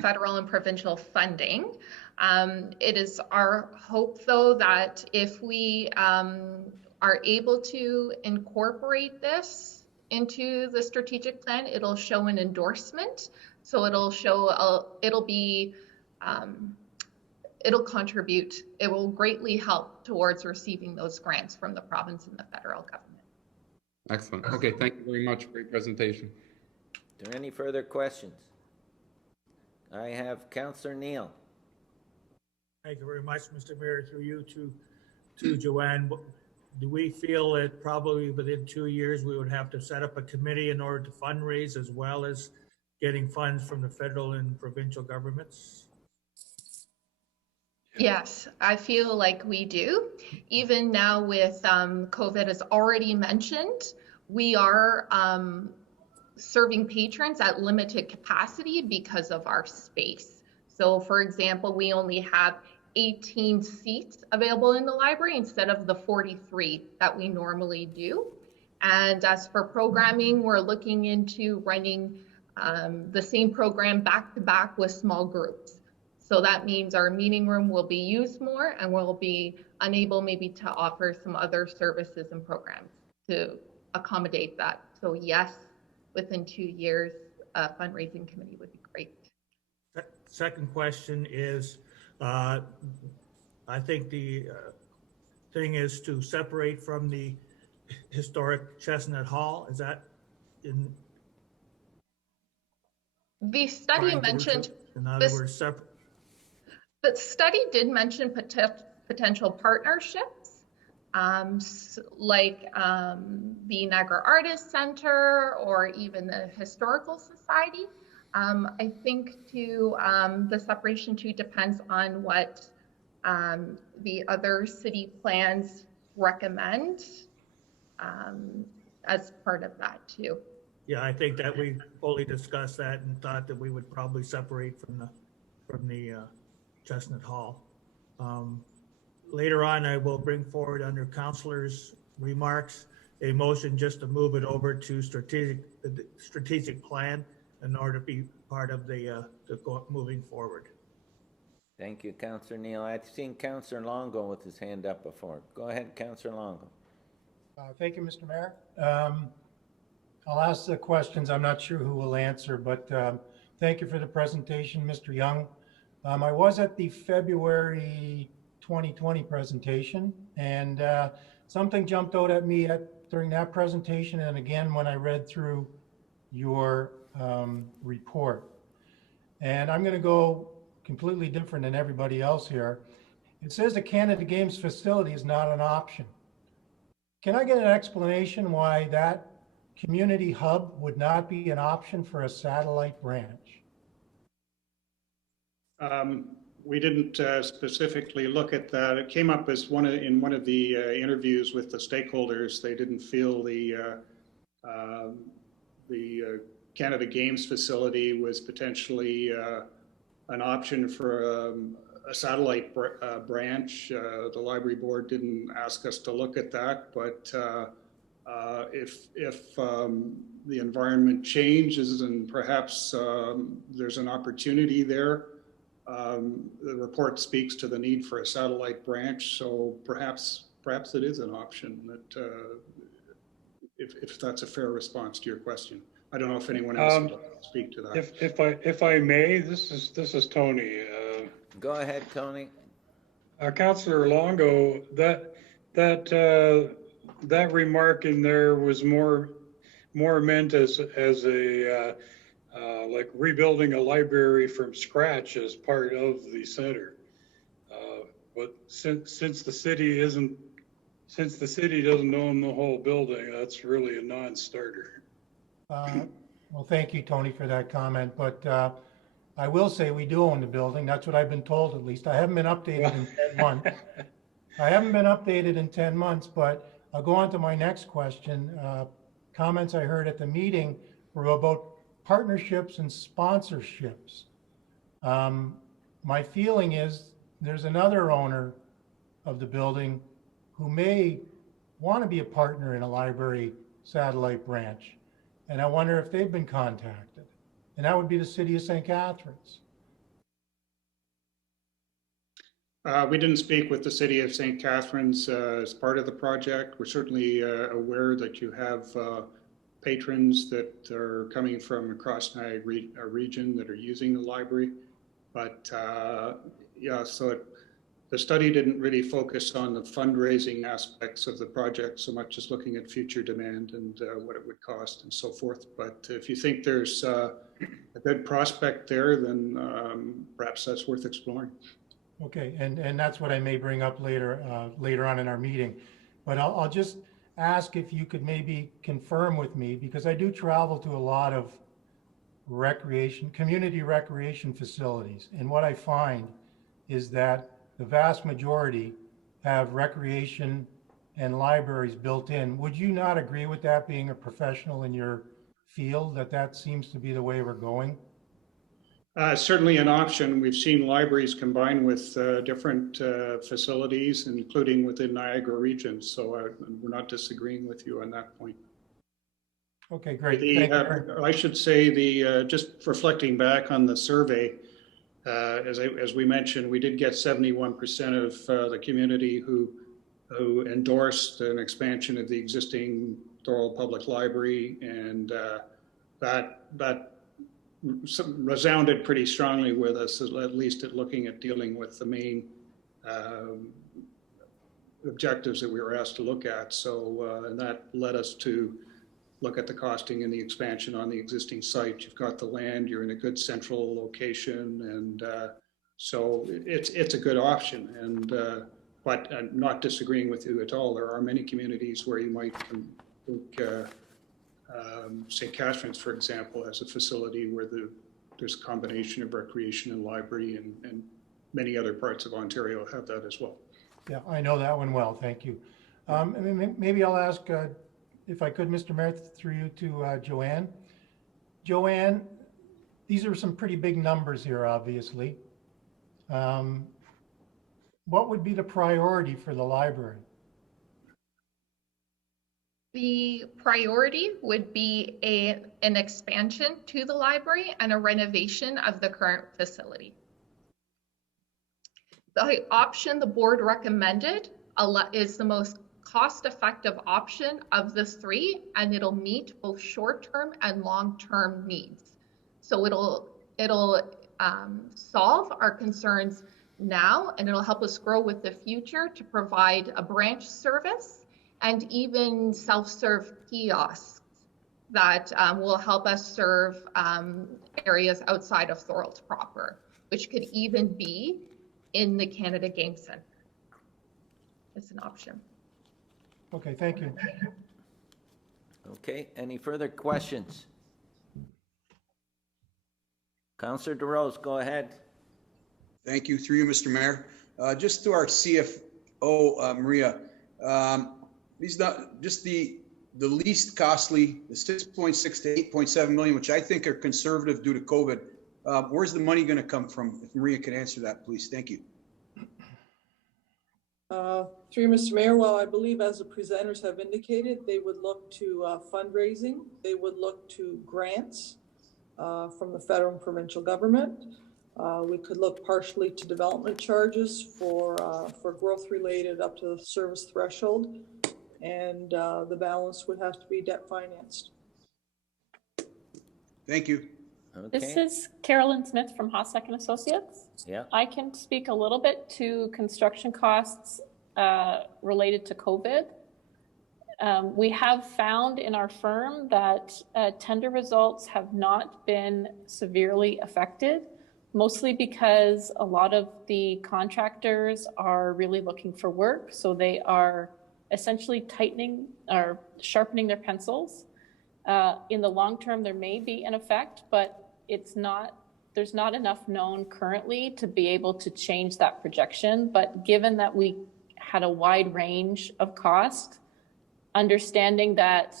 federal and provincial funding. It is our hope, though, that if we are able to incorporate this into the strategic plan, it'll show an endorsement. So it'll show, it'll be it'll contribute, it will greatly help towards receiving those grants from the province and the federal government. Excellent. Okay, thank you very much. Great presentation. Are there any further questions? I have Councillor Neal. Thank you very much, Mr. Mayor, through you to Joanne. Do we feel that probably within 2 years, we would have to set up a committee in order to fundraise as well as getting funds from the federal and provincial governments? Yes, I feel like we do. Even now with COVID, as already mentioned, we are serving patrons at limited capacity because of our space. So for example, we only have 18 seats available in the library instead of the 43 that we normally do. And as for programming, we're looking into running the same program back to back with small groups. So that means our meeting room will be used more and we'll be unable maybe to offer some other services and programs to accommodate that. So yes, within 2 years, a fundraising committee would be great. Second question is, I think the thing is to separate from the historic Chestnut Hall. Is that in? The study mentioned, in other words, separate. the study did mention potential partnerships, like the Niagara Artists Center or even the Historical Society. I think too, the separation too depends on what the other city plans recommend as part of that too. Yeah, I think that we fully discussed that and thought that we would probably separate from the Chestnut Hall. Later on, I will bring forward under councillors' remarks a motion just to move it over to strategic plan in order to be part of the moving forward. Thank you, Councillor Neal. I've seen Councillor Longo with his hand up before. Go ahead, Councillor Longo. Thank you, Mr. Mayor. I'll ask the questions. I'm not sure who will answer, but thank you for the presentation, Mr. Young. I was at the February 2020 presentation, and something jumped out at me during that presentation, and again when I read through your report. And I'm going to go completely different than everybody else here. It says the Canada Games facility is not an option. Can I get an explanation why that community hub would not be an option for a satellite branch? We didn't specifically look at that. It came up as in one of the interviews with the stakeholders. They didn't feel the Canada Games facility was potentially an option for a satellite branch. The library board didn't ask us to look at that, but if the environment changes and perhaps there's an opportunity there, the report speaks to the need for a satellite branch. So perhaps it is an option that if that's a fair response to your question. I don't know if anyone else would speak to that. If I may, this is Tony. Go ahead, Tony. Councillor Longo, that remark in there was more meant as a like rebuilding a library from scratch as part of the center. But since the city doesn't own the whole building, that's really a non-starter. Well, thank you, Tony, for that comment. But I will say we do own the building. That's what I've been told, at least. I haven't been updated in 10 months. I haven't been updated in 10 months, but I'll go on to my next question. Comments I heard at the meeting were about partnerships and sponsorships. My feeling is there's another owner of the building who may want to be a partner in a library satellite branch. And I wonder if they've been contacted. And that would be the city of St. Catharines. We didn't speak with the city of St. Catharines as part of the project. We're certainly aware that you have patrons that are coming from across Niagara region that are using the library. But yeah, so the study didn't really focus on the fundraising aspects of the project so much as looking at future demand and what it would cost and so forth. But if you think there's a good prospect there, then perhaps that's worth exploring. Okay, and that's what I may bring up later on in our meeting. But I'll just ask if you could maybe confirm with me, because I do travel to a lot of community recreation facilities. And what I find is that the vast majority have recreation and libraries built in. Would you not agree with that, being a professional in your field, that seems to be the way we're going? Certainly an option. We've seen libraries combined with different facilities, including within Niagara region. So we're not disagreeing with you on that point. Okay, great. I should say just reflecting back on the survey, as we mentioned, we did get 71% of the community who endorsed an expansion of the existing Thorold Public Library, and that resounded pretty strongly with us, at least at looking at dealing with the main objectives that we were asked to look at. So, and that led us to look at the costing and the expansion on the existing site. You've got the land, you're in a good central location, and so it's a good option. And but I'm not disagreeing with you at all. There are many communities where you might think, St. Catherine's, for example, has a facility where there's a combination of recreation and library, and many other parts of Ontario have that as well. Yeah, I know that one well. Thank you. Maybe I'll ask, if I could, Mr. Mayor, through you to Joanne. Joanne, these are some pretty big numbers here, obviously. What would be the priority for the library? The priority would be an expansion to the library and a renovation of the current facility. The option the board recommended is the most cost-effective option of the three, and it'll meet both short-term and long-term needs. So it'll solve our concerns now, and it'll help us grow with the future to provide a branch service and even self-serve kiosks that will help us serve areas outside of Thorold proper, which could even be in the Canada Game Center. It's an option. Okay, thank you. Okay, any further questions? Councillor DeRose, go ahead. Thank you. Through you, Mr. Mayor. Just to our CFO, Maria, these not just the least costly, the 6.6 to 8.7 million, which I think are conservative due to COVID. Where's the money going to come from? If Maria could answer that, please. Thank you. Through Mr. Mayor, well, I believe as the presenters have indicated, they would look to fundraising. They would look to grants from the federal and provincial government. We could look partially to development charges for growth related up to the service threshold, and the balance would have to be debt financed. Thank you. Okay. This is Carolyn Smith from Hossack and Associates. Yeah. I can speak a little bit to construction costs related to COVID. We have found in our firm that tender results have not been severely affected, mostly because a lot of the contractors are really looking for work. So they are essentially tightening or sharpening their pencils. In the long term, there may be an effect, but there's not enough known currently to be able to change that projection. But given that we had a wide range of cost, understanding that,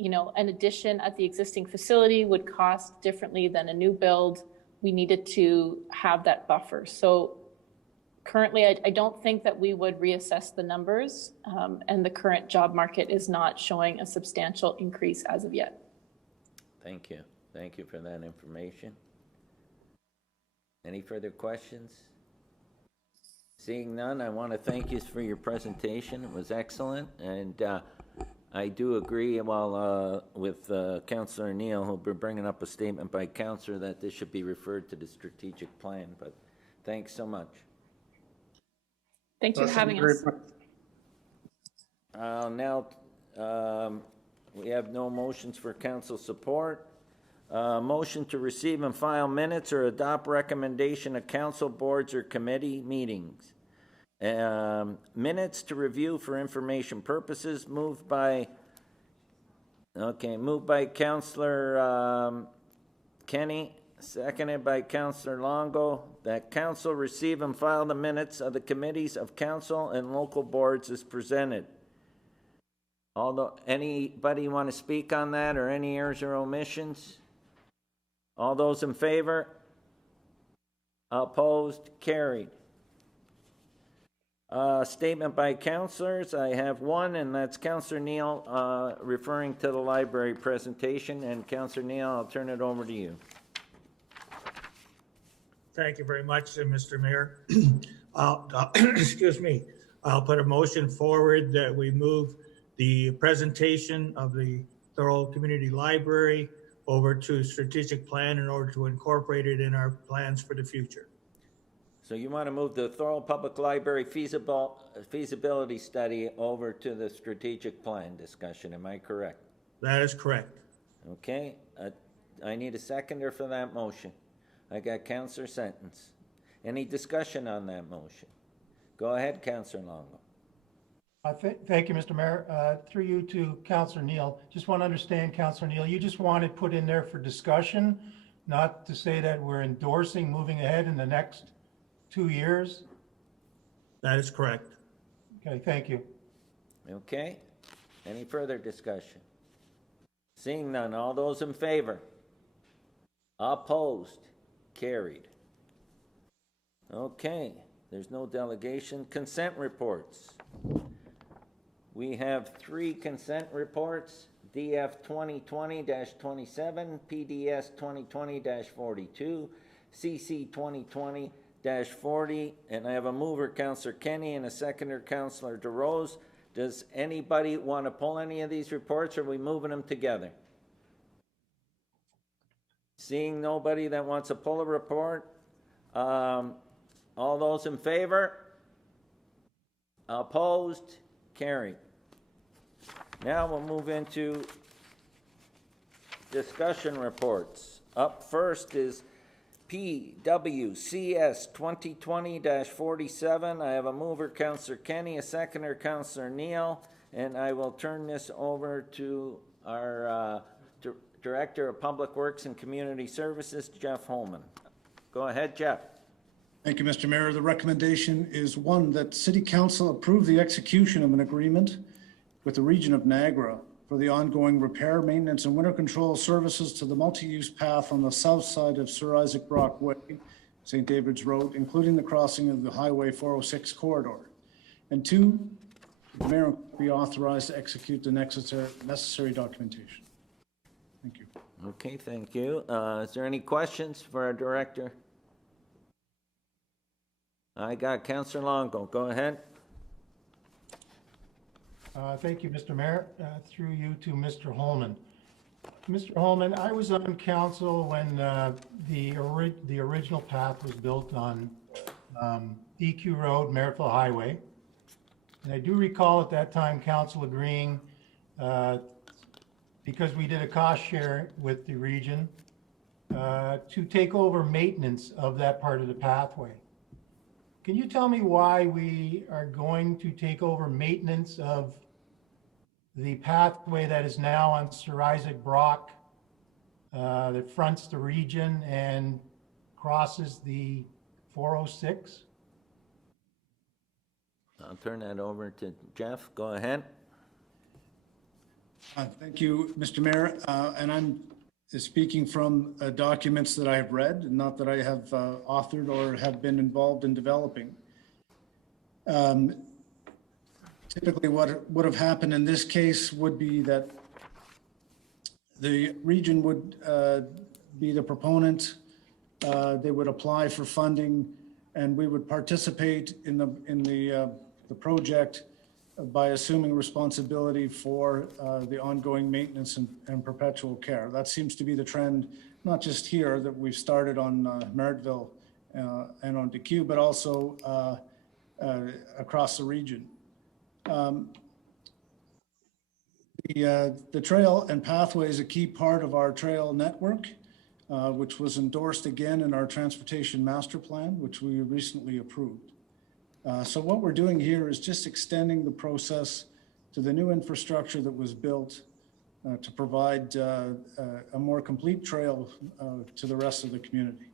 an addition at the existing facility would cost differently than a new build, we needed to have that buffer. So currently, I don't think that we would reassess the numbers, and the current job market is not showing a substantial increase as of yet. Thank you. Thank you for that information. Any further questions? Seeing none, I want to thank you for your presentation. It was excellent, and I do agree with Councillor Neal, who'll be bringing up a statement by Councillor that this should be referred to the strategic plan, but Thanks so much. Thank you for having us. Now, we have no motions for council support. Motion to receive and file minutes or adopt recommendation of council boards or committee meetings. Minutes to review for information purposes, moved by Councillor Kenny, seconded by Councillor Longo, that council receive and file the minutes of the committees of council and local boards as presented. Although, anybody want to speak on that, or any errors or omissions? All those in favor? Opposed? Carried. Statement by councilors. I have one, and that's Councillor Neal referring to the library presentation. And Councillor Neal, I'll turn it over to you. Thank you very much, Mr. Mayor. Excuse me. I'll put a motion forward that we move the presentation of the Thorold Community Library over to strategic plan in order to incorporate it in our plans for the future. So you want to move the Thorold Public Library feasibility study over to the strategic plan discussion, am I correct? That is correct. Okay, I need a seconder for that motion. I got Councillor Sentence. Any discussion on that motion? Go ahead, Councillor Longo. Thank you, Mr. Mayor. Through you to Councillor Neal. Just want to understand, Councillor Neal, you just want it put in there for discussion, not to say that we're endorsing moving ahead in the next 2 years? That is correct. Okay, thank you. Okay, any further discussion? Seeing none, all those in favor? Opposed? Carried. Okay, there's no delegation. Consent reports. We have 3 consent reports: DF 2020-27, PDS 2020-42, CC 2020-40, and I have a mover, Councillor Kenny, and a seconder, Councillor DeRose. Does anybody want to pull any of these reports, or are we moving them together? Seeing nobody that wants to pull a report, all those in favor? Opposed? Carried. Now we'll move into discussion reports. Up first is PWCS 2020-47. I have a mover, Councillor Kenny, a seconder, Councillor Neal, and I will turn this over to our Director of Public Works and Community Services, Jeff Holman. Go ahead, Jeff. Thank you, Mr. Mayor. The recommendation is one, that City Council approve the execution of an agreement with the region of Niagara for the ongoing repair, maintenance, and winter control services to the multi-use path on the south side of Sir Isaac Brock Way, St. David's Road, including the crossing of the Highway 406 corridor. And 2, the mayor be authorized to execute the necessary documentation. Thank you. Okay, thank you. Is there any questions for our director? I got Councillor Longo. Go ahead. Thank you, Mr. Mayor. Through you to Mr. Holman. Mr. Holman, I was on council when the original path was built on DQ Road, Merrittville Highway. And I do recall at that time council agreeing, because we did a cost share with the region, to take over maintenance of that part of the pathway. Can you tell me why we are going to take over maintenance of the pathway that is now on Sir Isaac Brock, that fronts the region and crosses the 406? I'll turn that over to Jeff. Go ahead. Thank you, Mr. Mayor. And I'm speaking from documents that I have read, not that I have authored or have been involved in developing. Typically what would have happened in this case would be that the region would be the proponent, they would apply for funding, and we would participate in the project by assuming responsibility for the ongoing maintenance and perpetual care. That seems to be the trend, not just here, that we've started on Merrittville and on DQ, but also across the region. The trail and pathway is a key part of our trail network, which was endorsed again in our transportation master plan, which we recently approved. So what we're doing here is just extending the process to the new infrastructure that was built to provide a more complete trail to the rest of the community.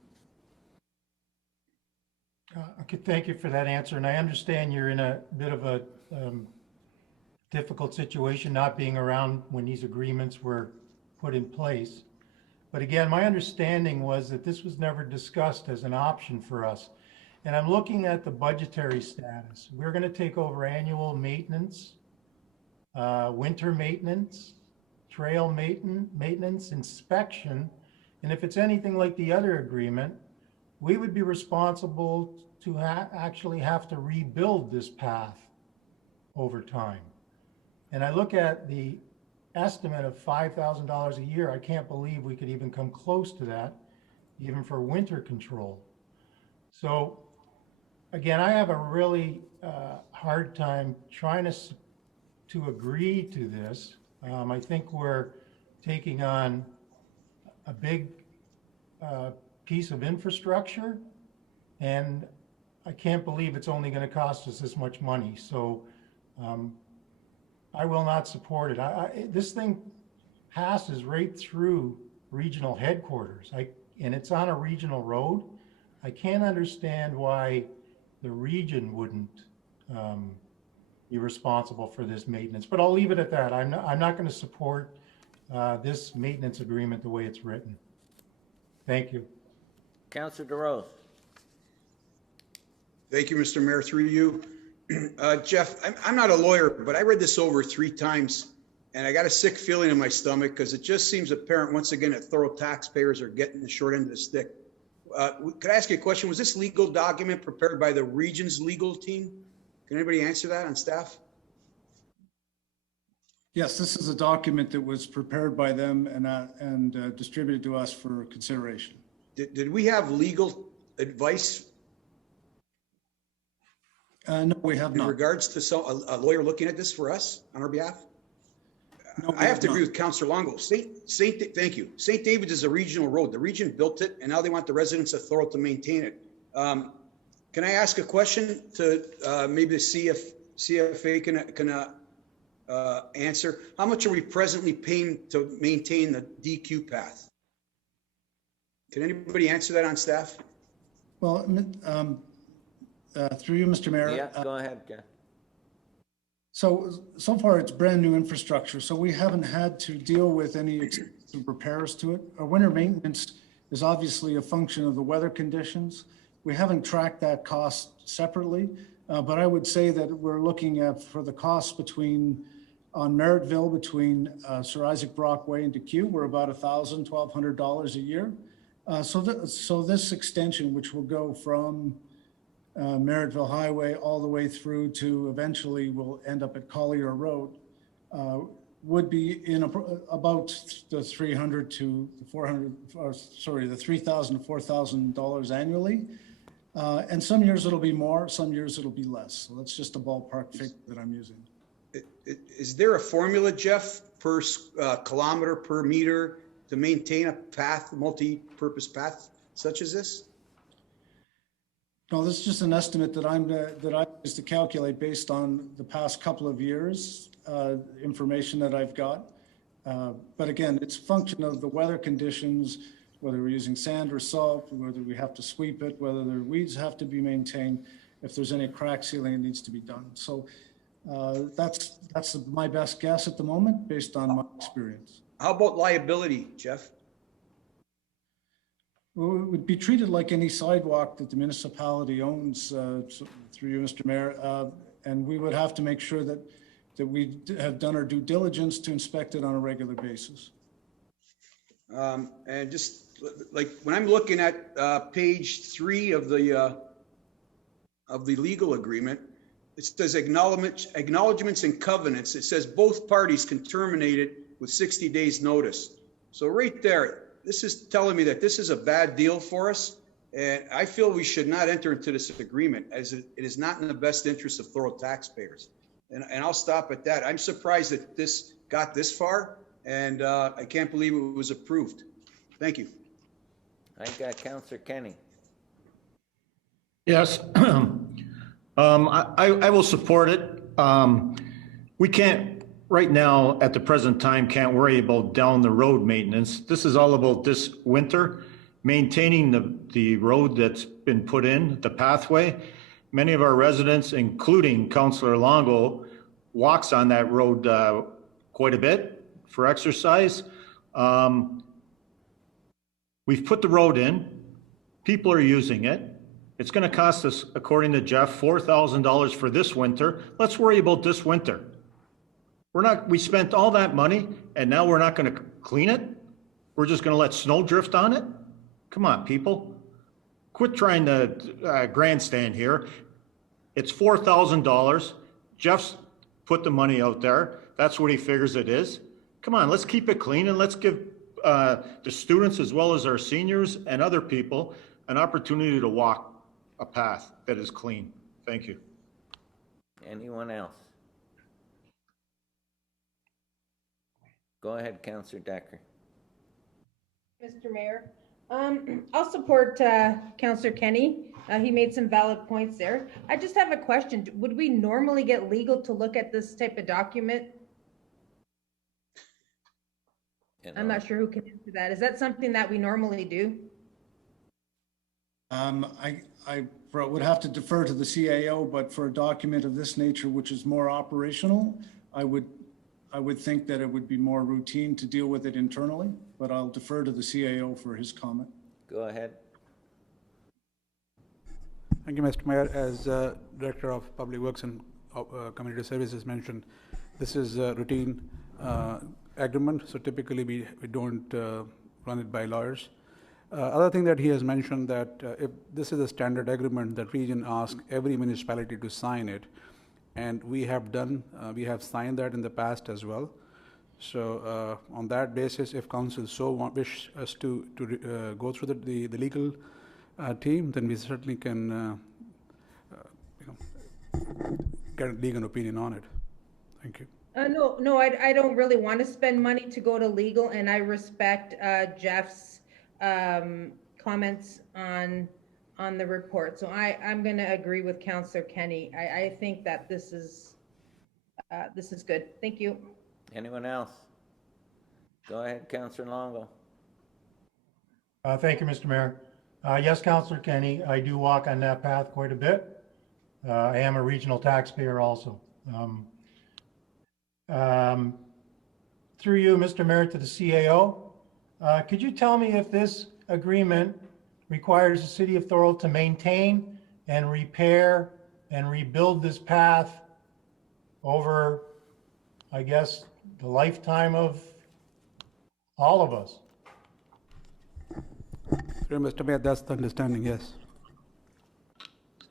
Okay, thank you for that answer. And I understand you're in a bit of a difficult situation not being around when these agreements were put in place. But again, my understanding was that this was never discussed as an option for us. And I'm looking at the budgetary status. We're going to take over annual maintenance, winter maintenance, trail maintenance, inspection. And if it's anything like the other agreement, we would be responsible to actually have to rebuild this path over time. And I look at the estimate of $5,000 a year. I can't believe we could even come close to that, even for winter control. So again, I have a really hard time trying to agree to this. I think we're taking on a big piece of infrastructure, and I can't believe it's only going to cost us this much money. So I will not support it. This thing passes right through regional headquarters, and it's on a regional road. I can't understand why the region wouldn't be responsible for this maintenance, but I'll leave it at that. I'm not going to support this maintenance agreement the way it's written. Thank you. Councilor DeRose. Thank you, Mr. Mayor, through you. Jeff, I'm not a lawyer, but I read this over 3 times, and I got a sick feeling in my stomach because it just seems apparent once again that Thorold taxpayers are getting the short end of the stick. Could I ask you a question? Was this legal document prepared by the region's legal team? Can anybody answer that on staff? Yes, this is a document that was prepared by them and distributed to us for consideration. Did we have legal advice? No, we have not. In regards to a lawyer looking at this for us on our behalf? No, I have to agree with Councillor Longo. Thank you. St. David's is a regional road. The region built it, and now they want the residents of Thorold to maintain it. Can I ask a question to maybe the CFA can answer? How much are we presently paying to maintain the DQ path? Can anybody answer that on staff? Well, through you, Mr. Mayor. Yeah, go ahead, Jeff. So far it's brand new infrastructure, so we haven't had to deal with any extensive repairs to it. Our winter maintenance is obviously a function of the weather conditions. We haven't tracked that cost separately, but I would say that we're looking at, for the costs on Merrittville between Sir Isaac Brockway and DQ, we're about $1,000, $1,200 a year. So this extension, which will go from Merrittville Highway all the way through to eventually will end up at Collier Road, would be in about the $300 to $400, the $3,000 to $4,000 annually. And some years it'll be more, some years it'll be less. So that's just a ballpark figure that I'm using. Is there a formula, Jeff, per kilometer per meter to maintain a path, multi-purpose path such as this? No, this is just an estimate that I used to calculate based on the past couple of years, information that I've got. But again, it's a function of the weather conditions, whether we're using sand or salt, whether we have to sweep it, whether the weeds have to be maintained, if there's any crack sealing that needs to be done. So that's my best guess at the moment based on my experience. How about liability, Jeff? Well, it would be treated like any sidewalk that the municipality owns, through you, Mr. Mayor, and we would have to make sure that we have done our due diligence to inspect it on a regular basis. And just like when I'm looking at page 3 of the legal agreement, it says acknowledgements and covenants. It says both parties can terminate it with 60 days notice. So right there, this is telling me that this is a bad deal for us. And I feel we should not enter into this agreement as it is not in the best interest of Thorold taxpayers. And I'll stop at that. I'm surprised that this got this far, and I can't believe it was approved. Thank you. I got Councillor Kenny. Yes, I will support it. We can't, right now, at the present time, can't worry about down the road maintenance. This is all about this winter, maintaining the road that's been put in, the pathway. Many of our residents, including Councillor Longo, walks on that road quite a bit for exercise. We've put the road in, people are using it. It's going to cost us, according to Jeff, $4,000 for this winter. Let's worry about this winter. We spent all that money and now we're not going to clean it? We're just going to let snow drift on it? Come on, people. Quit trying to grandstand here. It's $4,000. Jeff's put the money out there. That's what he figures it is. Come on, let's keep it clean and let's give the students as well as our seniors and other people an opportunity to walk a path that is clean. Thank you. Anyone else? Go ahead, Councillor Decker. Mr. Mayor, I'll support Councillor Kenny. He made some valid points there. I just have a question. Would we normally get legal to look at this type of document? I'm not sure who can answer that. Is that something that we normally do? I would have to defer to the CAO, but for a document of this nature, which is more operational, I would think that it would be more routine to deal with it internally, but I'll defer to the CAO for his comment. Go ahead. Thank you, Mr. Mayor. As Director of Public Works and Community Services mentioned, this is a routine agreement, so typically we don't run it by lawyers. Other thing that he has mentioned that if this is a standard agreement, that region asks every municipality to sign it, and we have signed that in the past as well. So on that basis, if council so wish us to go through the legal team, then we certainly can get a legal opinion on it. Thank you. No, I don't really want to spend money to go to legal, and I respect Jeff's comments on the report. So I'm going to agree with Councillor Kenny. I think that this is good. Thank you. Anyone else? Go ahead, Councillor Longo. Thank you, Mr. Mayor. Yes, Councillor Kenny, I do walk on that path quite a bit. I am a regional taxpayer also. Through you, Mr. Mayor, to the CAO, could you tell me if this agreement requires the city of Thorold to maintain and repair and rebuild this path over, I guess, the lifetime of all of us? Mr. Mayor, that's the understanding, yes.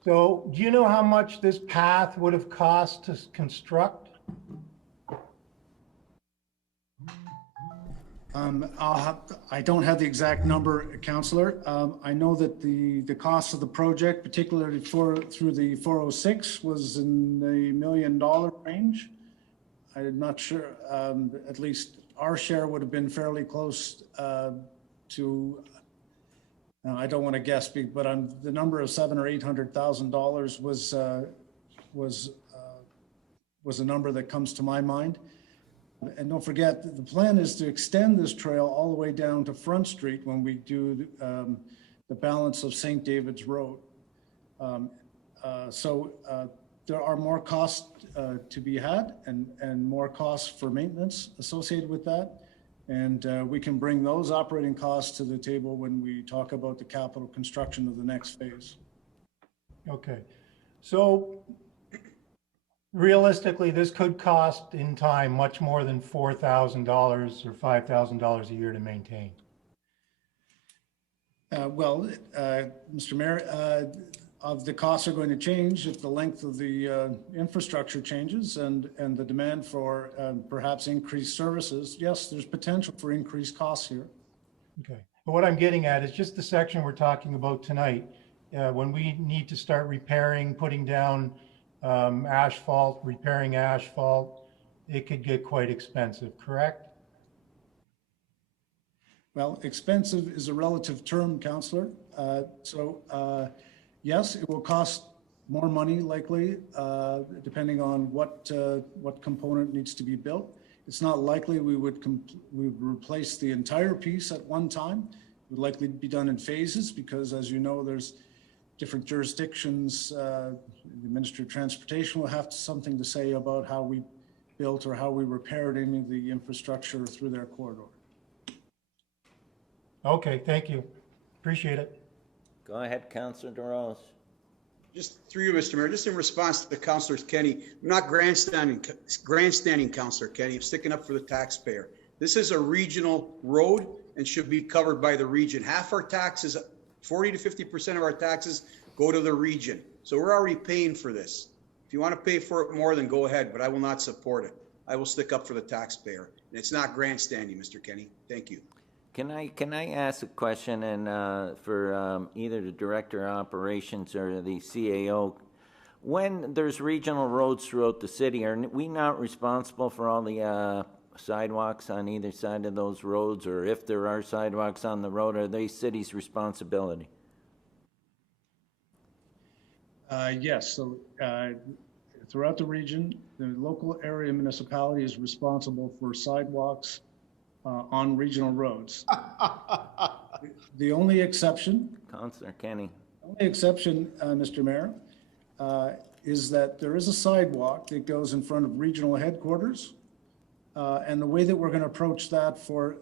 So do you know how much this path would have cost to construct? I don't have the exact number, Councillor. I know that the cost of the project, particularly through the 406, was in the $1 million range. I'm not sure. At least our share would have been fairly close to. I don't want to guess, but the number of $700,000 or $800,000 was a number that comes to my mind. And don't forget, the plan is to extend this trail all the way down to Front Street when we do the balance of St. David's Road. So there are more costs to be had and more costs for maintenance associated with that. And we can bring those operating costs to the table when we talk about the capital construction of the next phase. Okay. So realistically, this could cost in time much more than $4,000 or $5,000 a year to maintain. Well, Mr. Mayor, the costs are going to change if the length of the infrastructure changes and the demand for perhaps increased services. Yes, there's potential for increased costs here. Okay. But what I'm getting at is just the section we're talking about tonight. When we need to start repairing, putting down asphalt, repairing asphalt, it could get quite expensive, correct? Well, expensive is a relative term, Councillor. Yes, it will cost more money likely, depending on what component needs to be built. It's not likely we would replace the entire piece at one time. It would likely be done in phases because, as you know, there's different jurisdictions. The Ministry of Transportation will have something to say about how we built or how we repaired any of the infrastructure through their corridor. Okay, thank you. Appreciate it. Go ahead, Councillor DeRose. Just through you, Mr. Mayor, just in response to the Councillors Kenny, I'm not grandstanding Councillor Kenny, I'm sticking up for the taxpayer. This is a regional road and should be covered by the region. Half our taxes, 40 to 50% of our taxes go to the region. So we're already paying for this. If you want to pay for it more, then go ahead, but I will not support it. I will stick up for the taxpayer. And it's not grandstanding, Mr. Kenny. Thank you. Can I ask a question and for either the Director of Operations or the CAO? When there's regional roads throughout the city, are we not responsible for all the sidewalks on either side of those roads? Or if there are sidewalks on the road, are they city's responsibility? Yes, so throughout the region, the local area municipality is responsible for sidewalks on regional roads. The only exception, Councillor Kenny. Mr. Mayor, is that there is a sidewalk that goes in front of regional headquarters. And the way that we're going to approach that for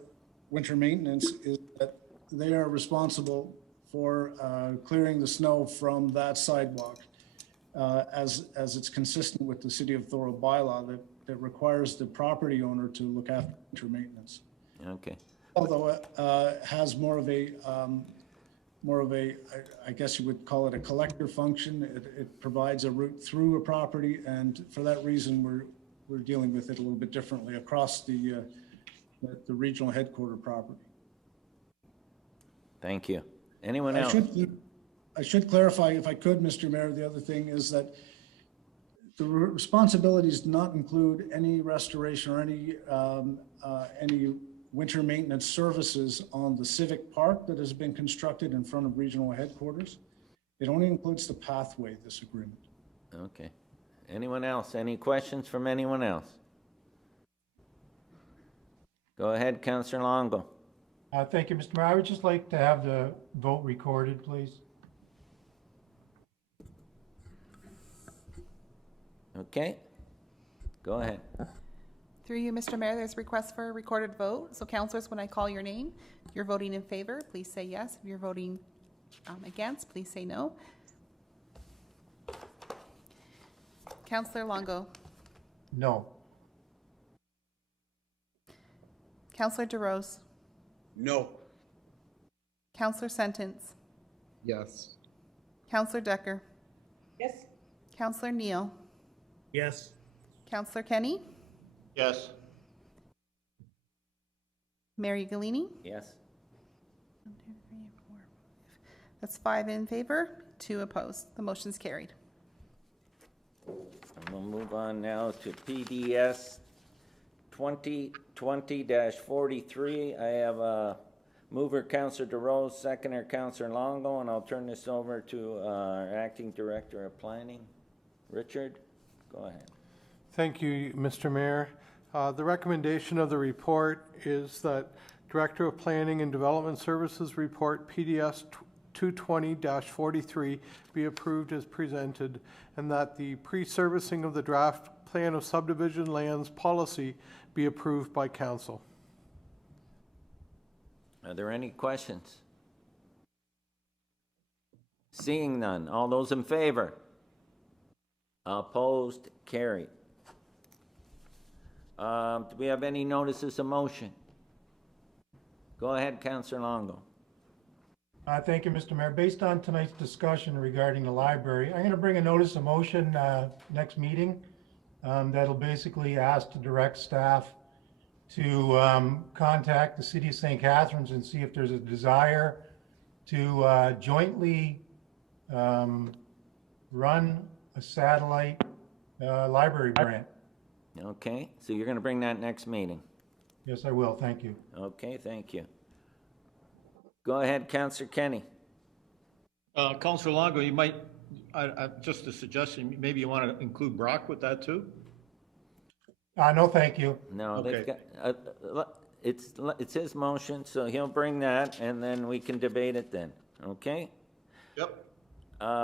winter maintenance is that they are responsible for clearing the snow from that sidewalk as it's consistent with the City of Thorold bylaw that requires the property owner to look after winter maintenance. Okay. Although it has more of a, I guess you would call it a collector function. It provides a route through a property, and for that reason, we're dealing with it a little bit differently across the regional headquarter property. Thank you. Anyone else? I should clarify, if I could, Mr. Mayor, the other thing is that the responsibilities do not include any restoration or any winter maintenance services on the civic park that has been constructed in front of regional headquarters. It only includes the pathway, this agreement. Okay. Anyone else? Any questions from anyone else? Go ahead, Councillor Longo. Thank you, Mr. Mayor. I would just like to have the vote recorded, please. Okay. Go ahead. Through you, Mr. Mayor, there's a request for a recorded vote. So councillors, when I call your name, if you're voting in favor, please say yes. If you're voting against, please say no. Councillor Longo. No. Councillor DeRose. No. Councillor Sentence. Yes. Councillor Decker. Yes. Councillor Neal. Yes. Councillor Kenny. Yes. Mayor Ugolini. Yes. That's 5 in favor, 2 opposed. The motion's carried. And we'll move on now to PDS 2020-43. I have a mover, Councillor DeRose, seconder, Councillor Longo, and I'll turn this over to our Acting Director of Planning, Richard. Go ahead. Thank you, Mr. Mayor. The recommendation of the report is that Director of Planning and Development Services report PDS 220-43 be approved as presented, and that the pre-servicing of the draft plan of subdivision lands policy be approved by council. Are there any questions? Seeing none. All those in favor? Opposed? Carried. Do we have any notices of motion? Go ahead, Councillor Longo. Thank you, Mr. Mayor. Based on tonight's discussion regarding the library, I'm going to bring a notice of motion next meeting that'll basically ask to direct staff to contact the city of St. Catharines and see if there's a desire to jointly run a satellite library grant. Okay, so you're going to bring that next meeting. Yes, I will. Thank you. Okay, thank you. Go ahead, Councillor Kenny. Councillor Longo, you might, just a suggestion, maybe you want to include Brock with that too? No, thank you. No, Okay. they've got, it's his motion, so he'll bring that, and then we can debate it then, okay? Yep.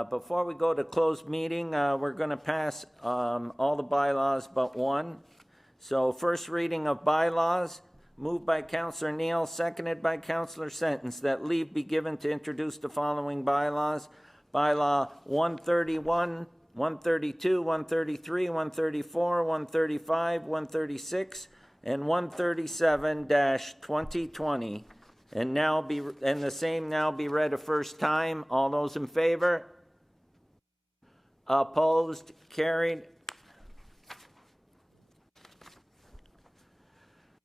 Before we go to closed meeting, we're going to pass all the bylaws but one. So first reading of bylaws, moved by Councillor Neal, seconded by Councillor Sentence, that leave be given to introduce the following bylaws. Bylaw 131, 132, 133, 134, 135, 136, and 137-2020. And the same now be read a first time. All those in favor? Opposed? Carried.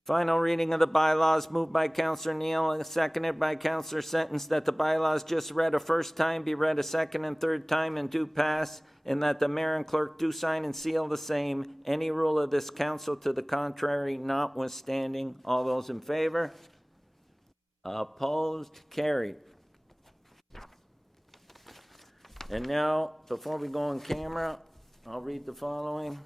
Final reading of the bylaws, moved by Councillor Neal and seconded by Councillor Sentence, that the bylaws just read a first time be read a second and third time and do pass, and that the mayor and clerk do sign and seal the same. Any rule of this council to the contrary notwithstanding. All those in favor? Opposed? Carried. And now, before we go on camera, I'll read the following.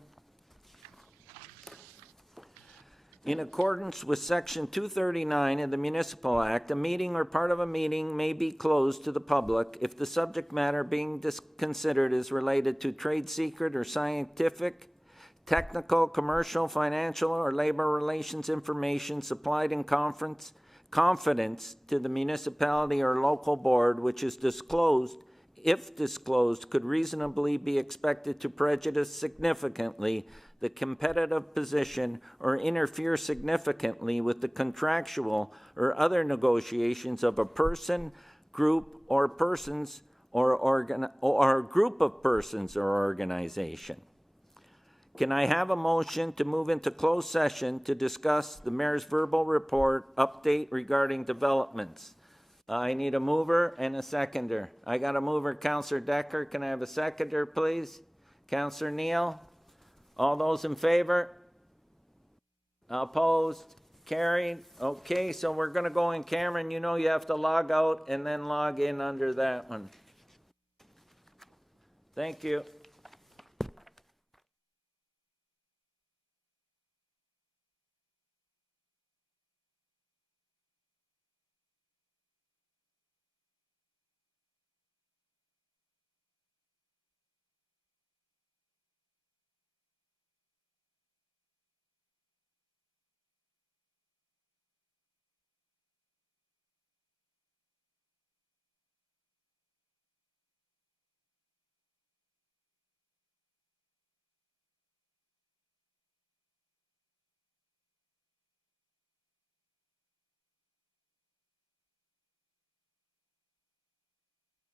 In accordance with Section 239 of the Municipal Act, a meeting or part of a meeting may be closed to the public if the subject matter being considered is related to trade secret or scientific, technical, commercial, financial, or labor relations information supplied in confidence to the municipality or local board, which is disclosed, if disclosed, could reasonably be expected to prejudice significantly the competitive position or interfere significantly with the contractual or other negotiations of a person, group, or persons, or a group of persons or organization. Can I have a motion to move into closed session to discuss the mayor's verbal report update regarding developments? I need a mover and a seconder. I got a mover, Councillor Decker. Can I have a seconder, please? Councillor Neal? All those in favor? Opposed? Carried? Okay, so we're going to go in camera, and you know you have to log out and then log in under that one. Thank you.